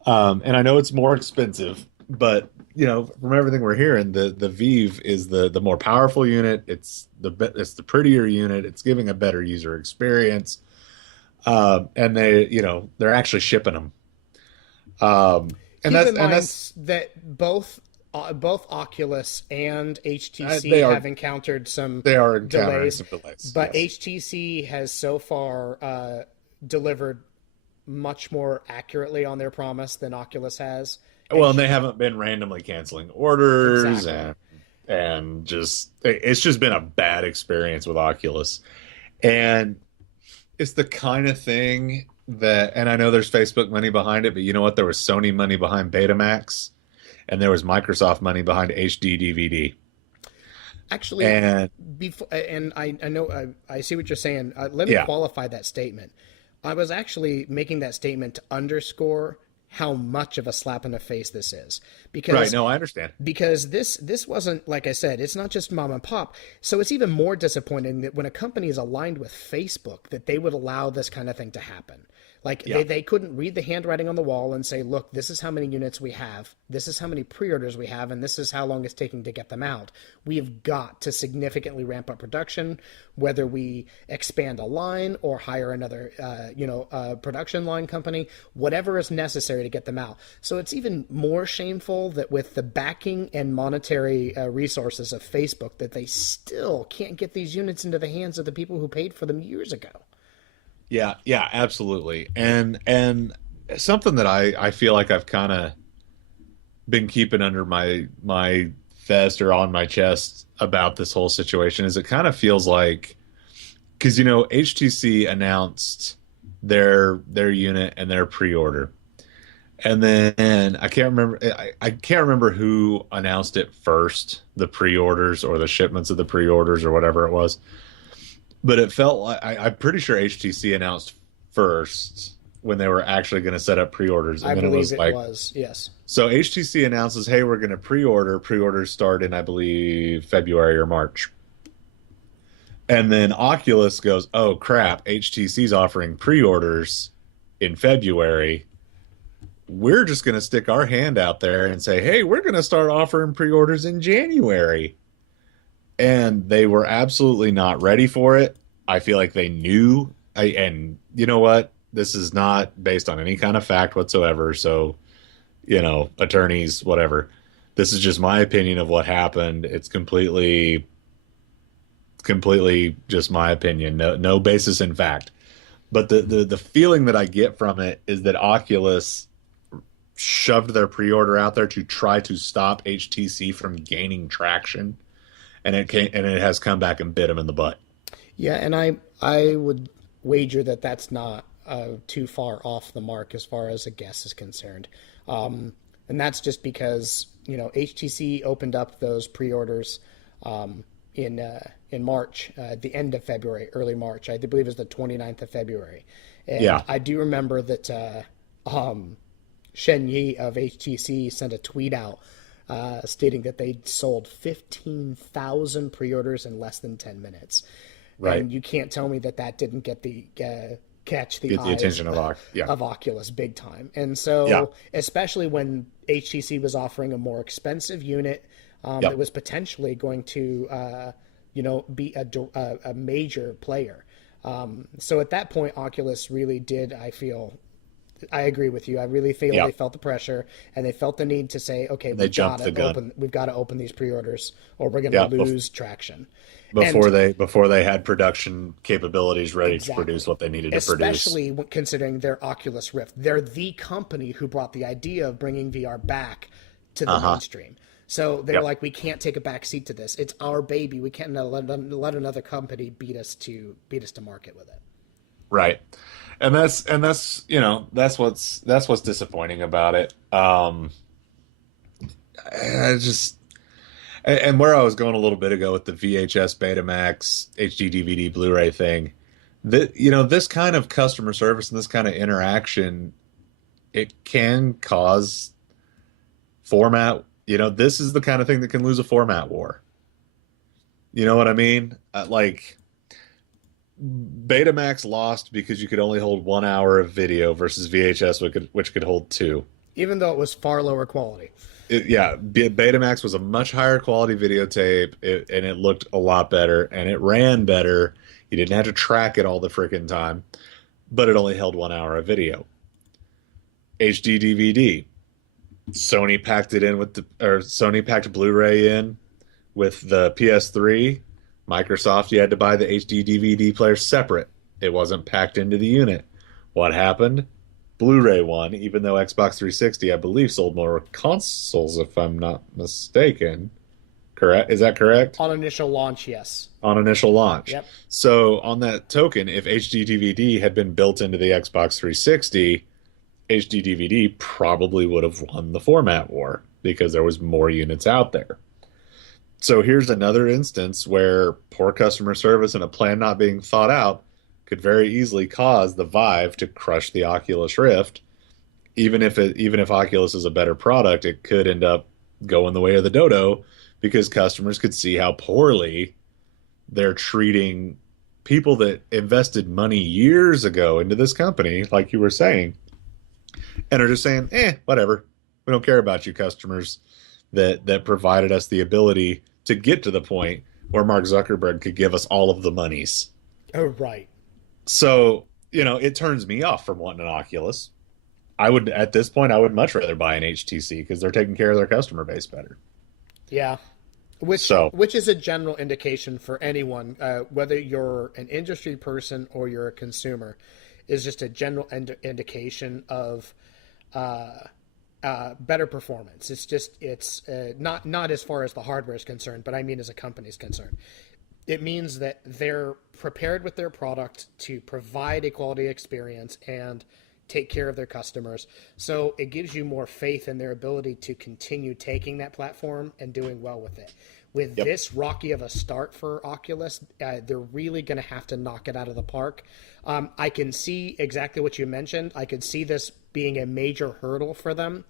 And I know it's more expensive, but from everything we're hearing, the Vive is the more powerful unit. It's the prettier unit. It's giving a better user experience. And they're actually shipping them. And Keep that's in and mind that's that both Oculus and HTC they are have encountered some they are encountering delays, some delays. but Yes. HTC has so far delivered much more accurately on their promise than Oculus has. Well, and they haven't been randomly canceling orders Exactly. and just it's just been a bad experience with Oculus. And it's the kind of thing that, and I know there's Facebook money behind it, but you know what? There was Sony money behind Betamax, and there was Microsoft money behind HD DVD. Actually, And before, and I know I see what you're saying. Let me yeah, qualify that statement. I was actually making that statement to underscore how much of a slap in the face this is, right. because No, I understand. this wasn't, like I said, it's not just mom and pop. So it's even more disappointing that when a company is aligned with Facebook, that they would allow this kind of thing to happen. Like Yeah, they couldn't read the handwriting on the wall and say, look, this is how many units we have, this is how many pre-orders we have, and this is how long it's taking to get them out. We have got to significantly ramp up production, whether we expand a line or hire another production line company, whatever is necessary to get them out. So it's even more shameful that with the backing and monetary resources of Facebook, that they still can't get these units into the hands of the people who paid for them years ago. yeah, yeah, absolutely. And something that I feel like I've kind of been keeping under my vest or on my chest about this whole situation is it kind of feels like, because HTC announced their unit and their pre-order, and then I can't remember who announced it first, the pre-orders or the shipments of the pre-orders or whatever it was, but it felt like I'm pretty sure HTC announced first when they were actually going to set up pre-orders, I and then it believe was it like, was, yes. so HTC announces, hey, we're going to pre-order. Pre-orders start in, I believe, February or March. And then Oculus goes, oh crap, HTC's offering pre-orders in February. We're just going to stick our hand out there and say, hey, we're going to start offering pre-orders in January. And they were absolutely not ready for it. I feel like they knew. And you know what? This is not based on any kind of fact whatsoever. So, attorneys, whatever. This is just my opinion of what happened. It's completely just my opinion. No basis in fact. But the feeling that I get from it is that Oculus shoved their pre-order out there to try to stop HTC from gaining traction, and it has come back and bit them in the butt. Yeah, and I would wager that that's not too far off the mark as far as a guess is concerned. And that's just because HTC opened up those pre-orders in March, at the end of February, early March. I believe it was the 29th of February, and Yeah, I do remember that Shen Yi of HTC sent a tweet out stating that they'd sold 15,000 pre-orders in less than 10 minutes. right. And you can't tell me that that didn't get the catch the Get the eyes attention of yeah, of Oculus big time. And yeah, so, especially when HTC was offering a more expensive unit that yep, was potentially going to, be a major player. So at that point, Oculus really did, I feel, I agree with you. I really feel Yeah, they felt the pressure and they felt the need to say, okay, they jumped the gun. we've got to open these pre-orders or we're going Yeah, to lose traction. before And they had production capabilities ready to produce exactly. what they needed to produce. Especially considering their Oculus Rift. They're the company who brought the idea of bringing VR back to the mainstream. So they were Yep. like, we can't take a back seat to this. It's our baby. We can't let another company beat us to market with it. Right. And that's that's what's disappointing about it. I just and where I was going a little bit ago with the VHS Betamax HD DVD Blu-ray thing, that this kind of customer service and this kind of interaction, it can cause format. This is the kind of thing that can lose a format war. You know what I mean? Like Betamax lost because you could only hold 1 hour of video versus VHS, which could hold two. Even though it was far lower quality. Yeah, Betamax was a much higher quality videotape, and it looked a lot better, and it ran better. You didn't have to track it all the freaking time, but it only held 1 hour of video. HD DVD, Sony packed Blu-ray in with the PS3. Microsoft, you had to buy the HD DVD player separate. It wasn't packed into the unit. What happened? Blu-ray won, even though Xbox 360, I believe, sold more consoles, if I'm not mistaken. Correct? Is that correct? On initial launch, yes. On initial launch. Yep. So on that token, if HD DVD had been built into the Xbox 360, HD DVD probably would have won the format war because there was more units out there. So here's another instance where poor customer service and a plan not being thought out could very easily cause the Vive to crush the Oculus Rift. Even if Oculus is a better product, it could end up going the way of the dodo because customers could see how poorly they're treating people that invested money years ago into this company, like you were saying, and are just saying, whatever. We don't care about you customers that provided us the ability to get to the point where Mark Zuckerberg could give us all of the monies. Oh, right. So, it turns me off from wanting an Oculus. At this point, I would much rather buy an HTC because they're taking care of their customer base better. Yeah. Which is a general indication for anyone, whether you're an industry person or you're a consumer, is just a general indication of better performance. It's not as far as the hardware is concerned, but I mean as a company's concerned. It means that they're prepared with their product to provide a quality experience and take care of their customers. So it gives you more faith in their ability to continue taking that platform and doing well with it. With this rocky of a start for Oculus, they're really going to have to knock it out of the park. I can see exactly what you mentioned. I could see this being a major hurdle for them.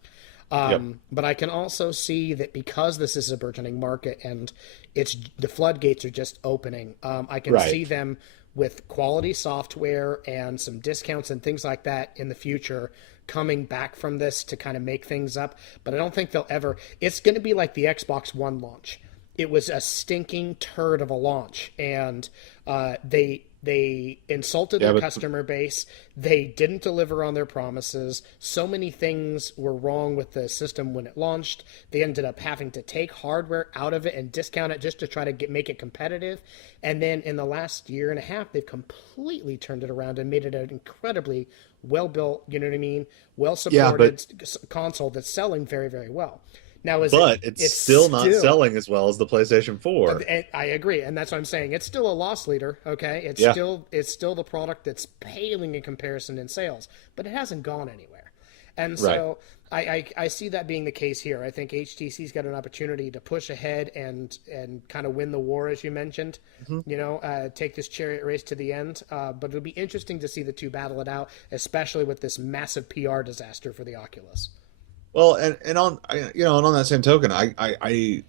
But I can also see that because this is a burgeoning market and the floodgates are just opening, I can see them with quality software and some discounts and things like that in the future coming back from this to kind of make things up. But I don't think it's going to be like the Xbox One launch. It was a stinking turd of a launch, and they insulted their customer base. They didn't deliver on their promises. So many things were wrong with the system when it launched. They ended up having to take hardware out of it and discount it just to try to make it competitive. And then in the last year and a half, they've completely turned it around and made it an incredibly well-built, well-supported console that's selling very, very well. Now, it's still not selling as well as the PlayStation 4. And I agree, and that's what I'm saying. It's still a loss leader, okay? It's still the product that's paling in comparison in sales, but it hasn't gone anywhere. And so I see that being the case here. I think HTC's got an opportunity to push ahead and kind of win the war, as you mentioned. Take this chariot race to the end. But it'll be interesting to see the two battle it out, especially with this massive PR disaster for the Oculus. Well, and on that same token, I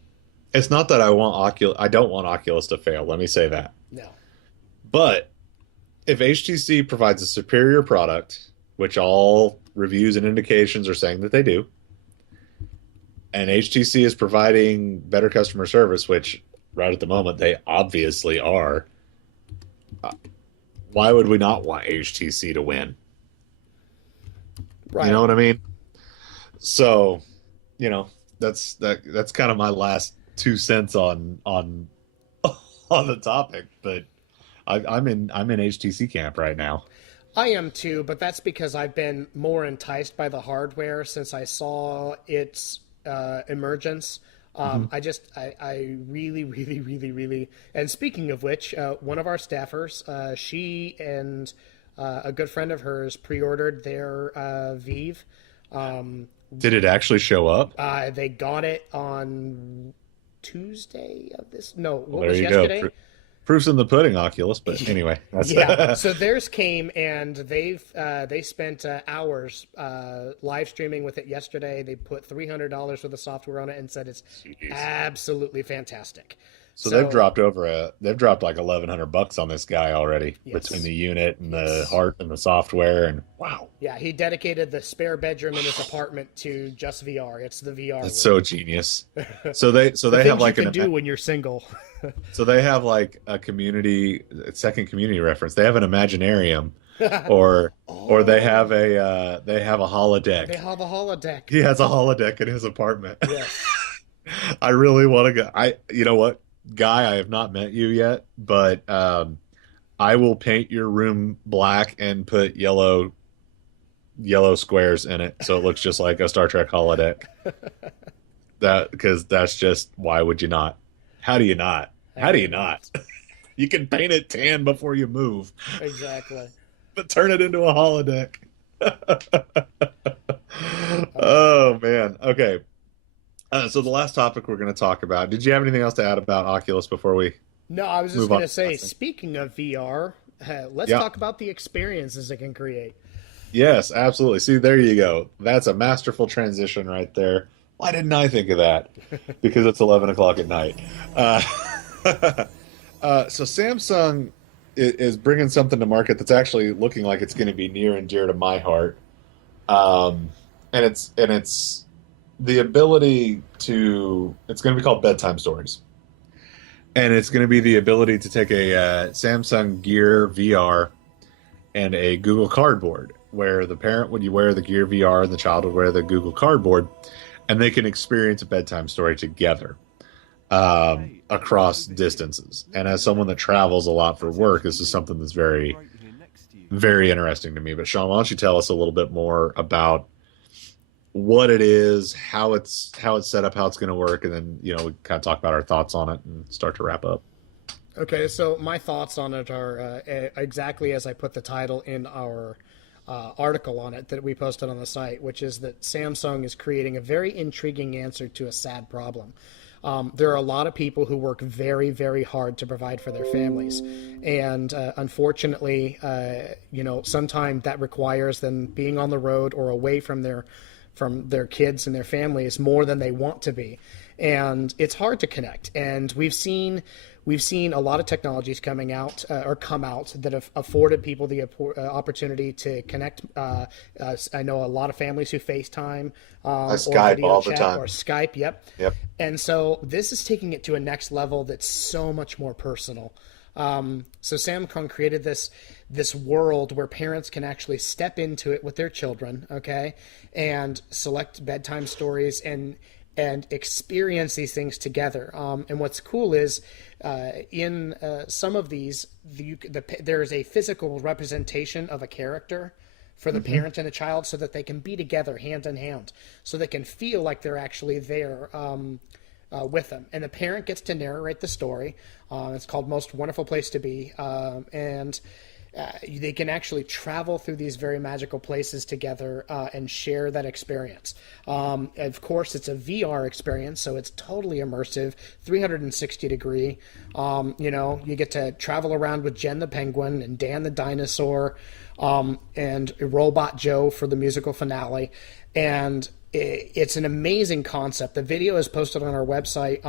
it's not that I don't want Oculus to fail. Let me say that. No. But if HTC provides a superior product, which all reviews and indications are saying that they do, and HTC is providing better customer service, which right at the moment they obviously are, why would we not want HTC to win? You know Right. what I mean? So, you know, that's kind of my last 2 cents on on the topic. But I'm in HTC camp right now. I am too, but that's because I've been more enticed by the hardware since I saw its emergence. Hmm. I really, really, really, really. And speaking of which, one of our staffers, she and a good friend of hers pre-ordered their Vive. Um, Did it actually show up? they got it on Tuesday of this. No, Well, what there was you go. yesterday? Proof's in the pudding, Oculus. But anyway, that's Yeah. So theirs came, and they spent hours live streaming with it yesterday. They put $300 worth of software on it and said it's Jeez. absolutely fantastic. So So they've dropped like $1,100 on this guy already between yes, the unit and the yes, heart and the software and wow, yeah. He dedicated the spare bedroom in his apartment to just VR. It's the VR that's room. so genius. So The they have things you like can do when you're single. so they have like a second community reference. They have an Imaginarium or Oh, they have a they holodeck. have a holodeck. He has a holodeck in his apartment. Yes. I really want to go. You know what, Guy, I have not met you yet, but I will paint your room black and put yellow squares in it so it looks just like a Star Trek holodeck. That because that's just why would you not? How do you not? How How do do you you not? not? You can paint it tan before you move, Exactly. but turn it into a holodeck. Uh, Oh man. Okay. So the last topic we're going to talk about. Did you have anything else to add about Oculus before we No, I was just move on going to to the say, last thing? speaking of VR, let's Yeah. talk about the experiences it can create. Yes, absolutely. See, there you go. That's a masterful transition right there. Why didn't I think of that? Because it's 11 o'clock at night. Uh, so Samsung is bringing something to market that's actually looking like it's going to be near and dear to my heart. Um, and it's the ability to. It's going to be called Bedtime Stories, and it's going to be the ability to take a Samsung Gear VR and a Google Cardboard, where the parent would you wear the Gear VR and the child would wear the Google Cardboard, and they can experience a bedtime story together across distances. And as someone that travels a lot for work, this is something that's very, very interesting to me. But Sean, why don't you tell us a little bit more about what it is, how it's set up, how it's going to work, and then we kind of talk about our thoughts on it and start to wrap up. Okay, so my thoughts on it are exactly as I put the title in our article on it that we posted on the site, which is that Samsung is creating a very intriguing answer to a sad problem. There are a lot of people who work very, very hard to provide for their families, and unfortunately, sometimes that requires them being on the road or away from their kids and their families more than they want to be, and it's hard to connect. And we've seen a lot of technologies coming out or come out that have afforded people the opportunity to connect. I know a lot of families who FaceTime I or Skype video all the chat or time. Skype. Yep. Yep. And so this is taking it to a next level that's so much more personal. So Samsung created this world where parents can actually step into it with their children, okay, and select bedtime stories and experience these things together. And what's cool is in some of these, there is a physical representation of a character for the Hmm. parent and the child so that they can be together hand in hand, so they can feel like they're actually there with them. And the parent gets to narrate the story. It's called Most Wonderful Place to Be. And they can actually travel through these very magical places together and share that experience. Of course, it's a VR experience, so it's totally immersive, 360 degree. You get to travel around with Jen the penguin and Dan the dinosaur, and Robot Joe for the musical finale. And it's an amazing concept. The video is posted on our website.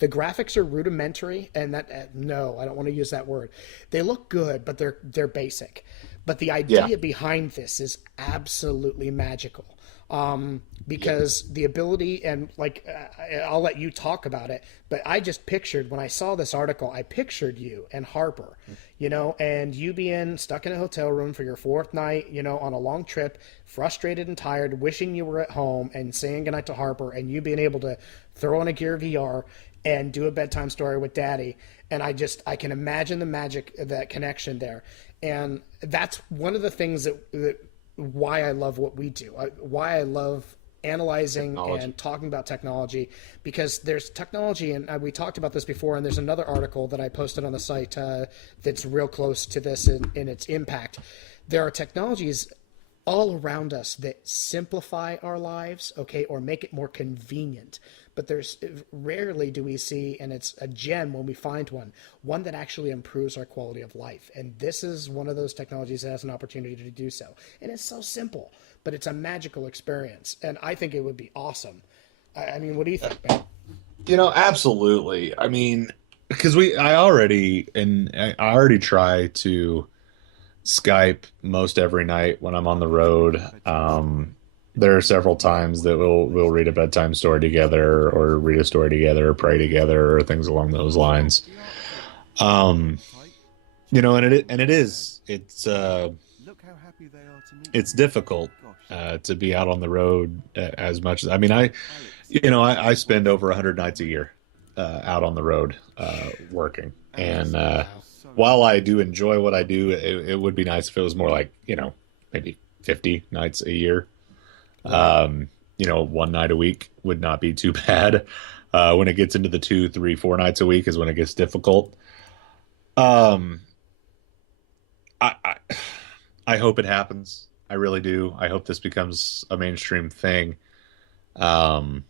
The graphics are rudimentary, and no, I don't want to use that word. They look good, but they're basic. But the Yeah. idea behind this is absolutely magical. Because the ability and like I'll let you talk about it, but I just pictured when I saw this article, I pictured you and Harper, and you being stuck in a hotel room for your fourth night, on a long trip, frustrated and tired, wishing you were at home, and saying goodnight to Harper, and you being able to throw on a Gear VR and do a bedtime story with Daddy. And I can imagine the magic, that connection there. And that's one of the things that why I love what we do, why I love analyzing Technology. and talking about technology, because there's technology, and we talked about this before, and there's another article that I posted on the site that's real close to this in its impact. There are technologies all around us that simplify our lives, okay, or make it more convenient. But there's rarely do we see, and it's a gem when we find one that actually improves our quality of life. And this is one of those technologies that has an opportunity to do so. And it's so simple, but it's a magical experience. And I think it would be awesome. I mean, what do you think, man? Absolutely. I mean, because I already try to Skype most every night when I'm on the road. There are several times that we'll read a bedtime story together, or read a story together, or pray together, or things along those lines. Um, it's difficult to be out on the road as much as, I mean, I spend over 100 nights a year out on the road working. And while I do enjoy what I do, it would be nice if it was more like, maybe 50 nights a year. Right. One night a week would not be too bad. When it gets into the 2, 3, 4 nights a week is when it gets difficult. Um, I, I, I hope it happens. I really do. I hope this becomes a mainstream thing. Um,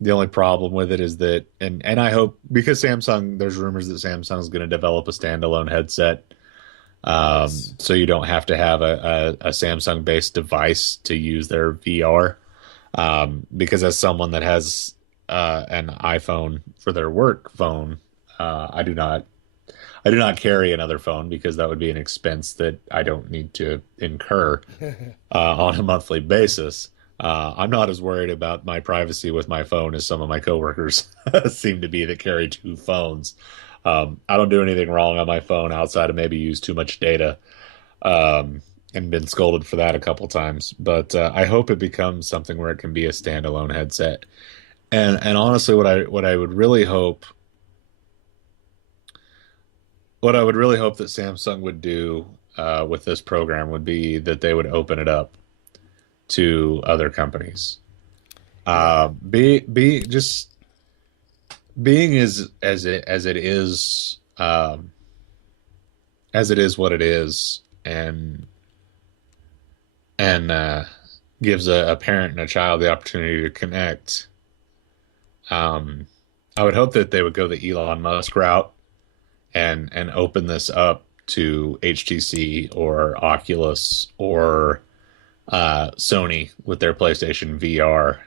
the only problem with it is that, and I hope, because there's rumors that Samsung is going to develop a standalone headset. Nice. So you don't have to have a Samsung based device to use their VR. Because as someone that has an iPhone for their work phone, I do not carry another phone because that would be an expense that I don't need to incur on a monthly basis. I'm not as worried about my privacy with my phone as some of my coworkers seem to be, that carry two phones. I don't do anything wrong on my phone outside of maybe use too much data, and been scolded for that a couple times. But I hope it becomes something where it can be a standalone headset. And honestly, what I would really hope that Samsung would do with this program would be that they would open it up to other companies. Yeah. Just being as it is what it is, and gives a parent and a child the opportunity to connect. Um, I would hope that they would go the Elon Musk route and open this up to HTC or Oculus or Sony with their PlayStation VR,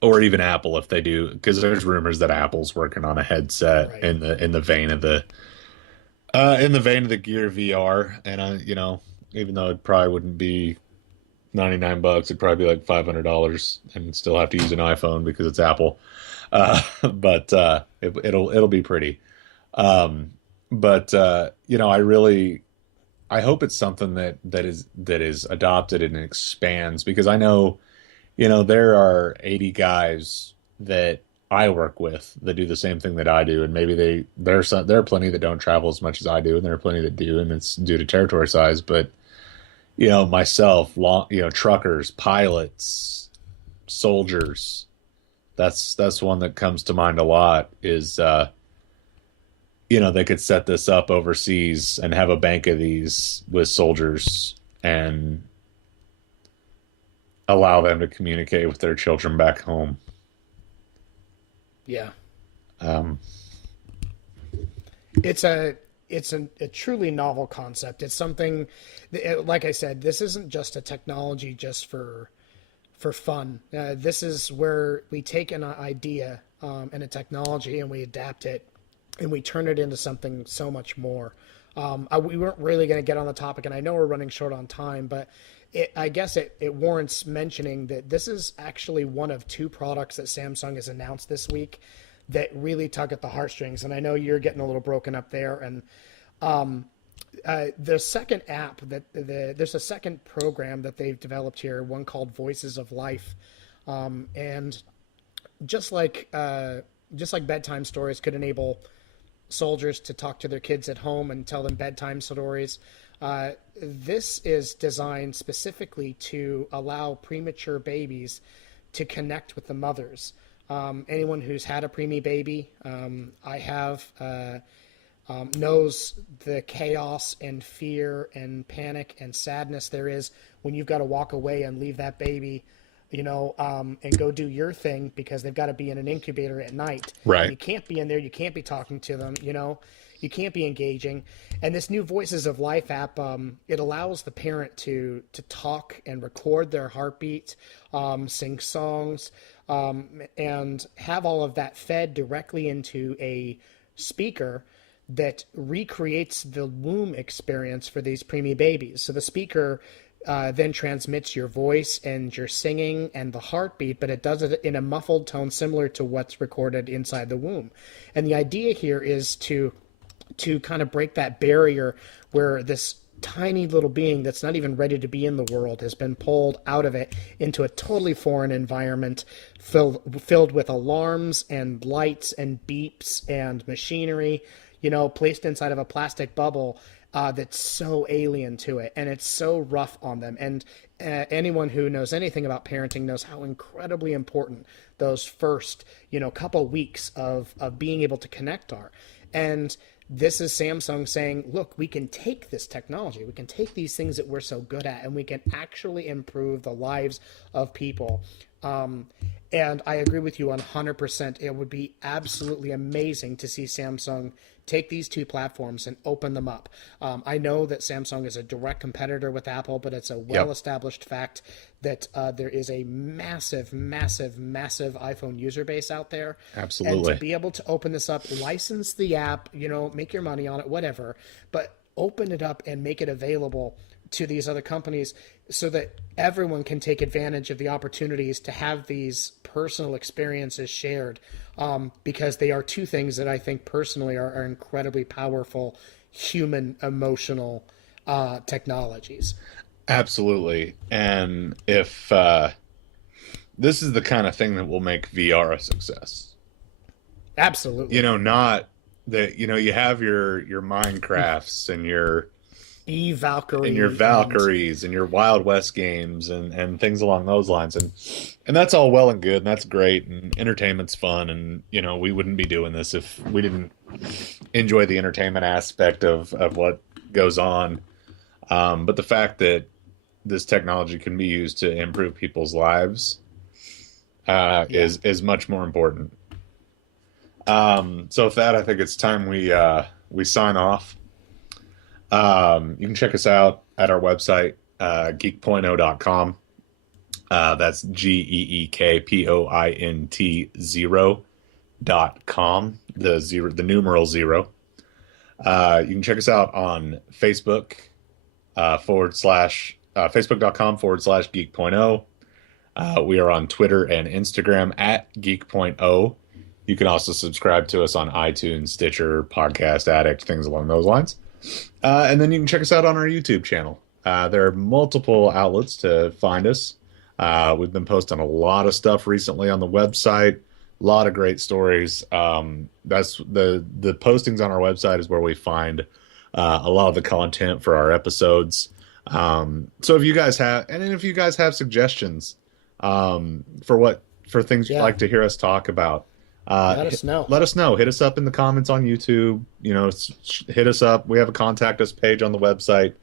or even Apple if they do, because there's rumors that Apple's working on a headset Right. in the vein of the Gear VR, and even though it probably wouldn't be $99, it'd probably be like $500, and still have to use an iPhone because it's Apple. But it'll be pretty. Um, but I hope it's something that is adopted and expands, because I know, there are 80 guys that I work with that do the same thing that I do, and maybe there are plenty that don't travel as much as I do, and there are plenty that do, and it's due to territory size. But myself, truckers, pilots, soldiers. That's one that comes to mind a lot. Is they could set this up overseas and have a bank of these with soldiers and allow them to communicate with their children back home. Yeah. Um, It's a truly novel concept. It's something, like I said, this isn't just a technology just for fun. This is where we take an idea and a technology, and we adapt it, and we turn it into something so much more. We weren't really going to get on the topic, and I know we're running short on time, but I guess it warrants mentioning that this is actually one of two products that Samsung has announced this week that really tug at the heartstrings. And I know you're getting a little broken up there. And the second app there's a second program that they've developed here, one called Voices of Life, and just like bedtime stories could enable soldiers to talk to their kids at home and tell them bedtime stories. This is designed specifically to allow premature babies to connect with the mothers. Anyone who's had a preemie baby, I have, knows the chaos and fear and panic and sadness there is when you've got to walk away and leave that baby, and go do your thing because they've got to be in an incubator at night. Right. And you can't be in there. You can't be talking to them, you can't be engaging. And this new Voices of Life app, it allows the parent to talk and record their heartbeat, sing songs, and have all of that fed directly into a speaker that recreates the womb experience for these preemie babies. So the speaker then transmits your voice and your singing and the heartbeat, but it does it in a muffled tone similar to what's recorded inside the womb. And the idea here is to kind of break that barrier where this tiny little being that's not even ready to be in the world has been pulled out of it into a totally foreign environment filled with alarms and lights and beeps and machinery, placed inside of a plastic bubble that's so alien to it, and it's so rough on them. And anyone who knows anything about parenting knows how incredibly important those first, couple weeks of being able to connect are. And this is Samsung saying, look, we can take this technology, we can take these things that we're so good at, and we can actually improve the lives of people. And I agree with you 100%. It would be absolutely amazing to see Samsung take these two platforms and open them up. I know that Samsung is a direct competitor with Apple, but it's a well-established fact that there is a massive, massive, massive iPhone user base out there. Absolutely. And to be able to open this up, license the app, make your money on it, whatever, but open it up and make it available to these other companies so that everyone can take advantage of the opportunities to have these personal experiences shared, because they are two things that I think personally are incredibly powerful human emotional technologies. Absolutely. And if this is the kind of thing that will make VR a success. Absolutely. Not that, you have your Minecrafts and your Valkyrie and your Valkyries and your Wild West games and things along those lines. And that's all well and good, and that's great, and entertainment's fun, and we wouldn't be doing this if we didn't enjoy the entertainment aspect of what goes on. But the fact that this technology can be used to improve people's lives is much more important. So with that, I think it's time we sign off. You can check us out at our website, Geek.0.com. That's GEEKPOINT 0.com, the numeral 0. You can check us out on Facebook, Facebook.com/Geek.0. We are on Twitter and Instagram at Geek.0. You can also subscribe to us on iTunes, Stitcher, Podcast Addict, things along those lines. And then you can check us out on our YouTube channel. There are multiple outlets to find us. We've been posting a lot of stuff recently on the website. A lot of great stories. That's the postings on our website is where we find a lot of the content for our episodes. So if you guys have suggestions for things you'd like to hear us talk about, let us know. Let us know. Hit us up in the comments on YouTube. Hit us up. We have a contact us page on the website.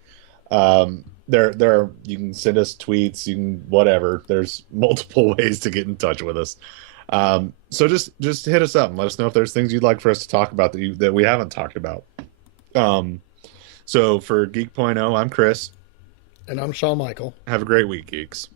You can send us tweets. You can whatever. There's multiple ways to get in touch with us. So just hit us up and let us know if there's things you'd like for us to talk about that we haven't talked about. So for Geek.0, I'm Chris. And I'm Shawn Michael. Have a great week, geeks.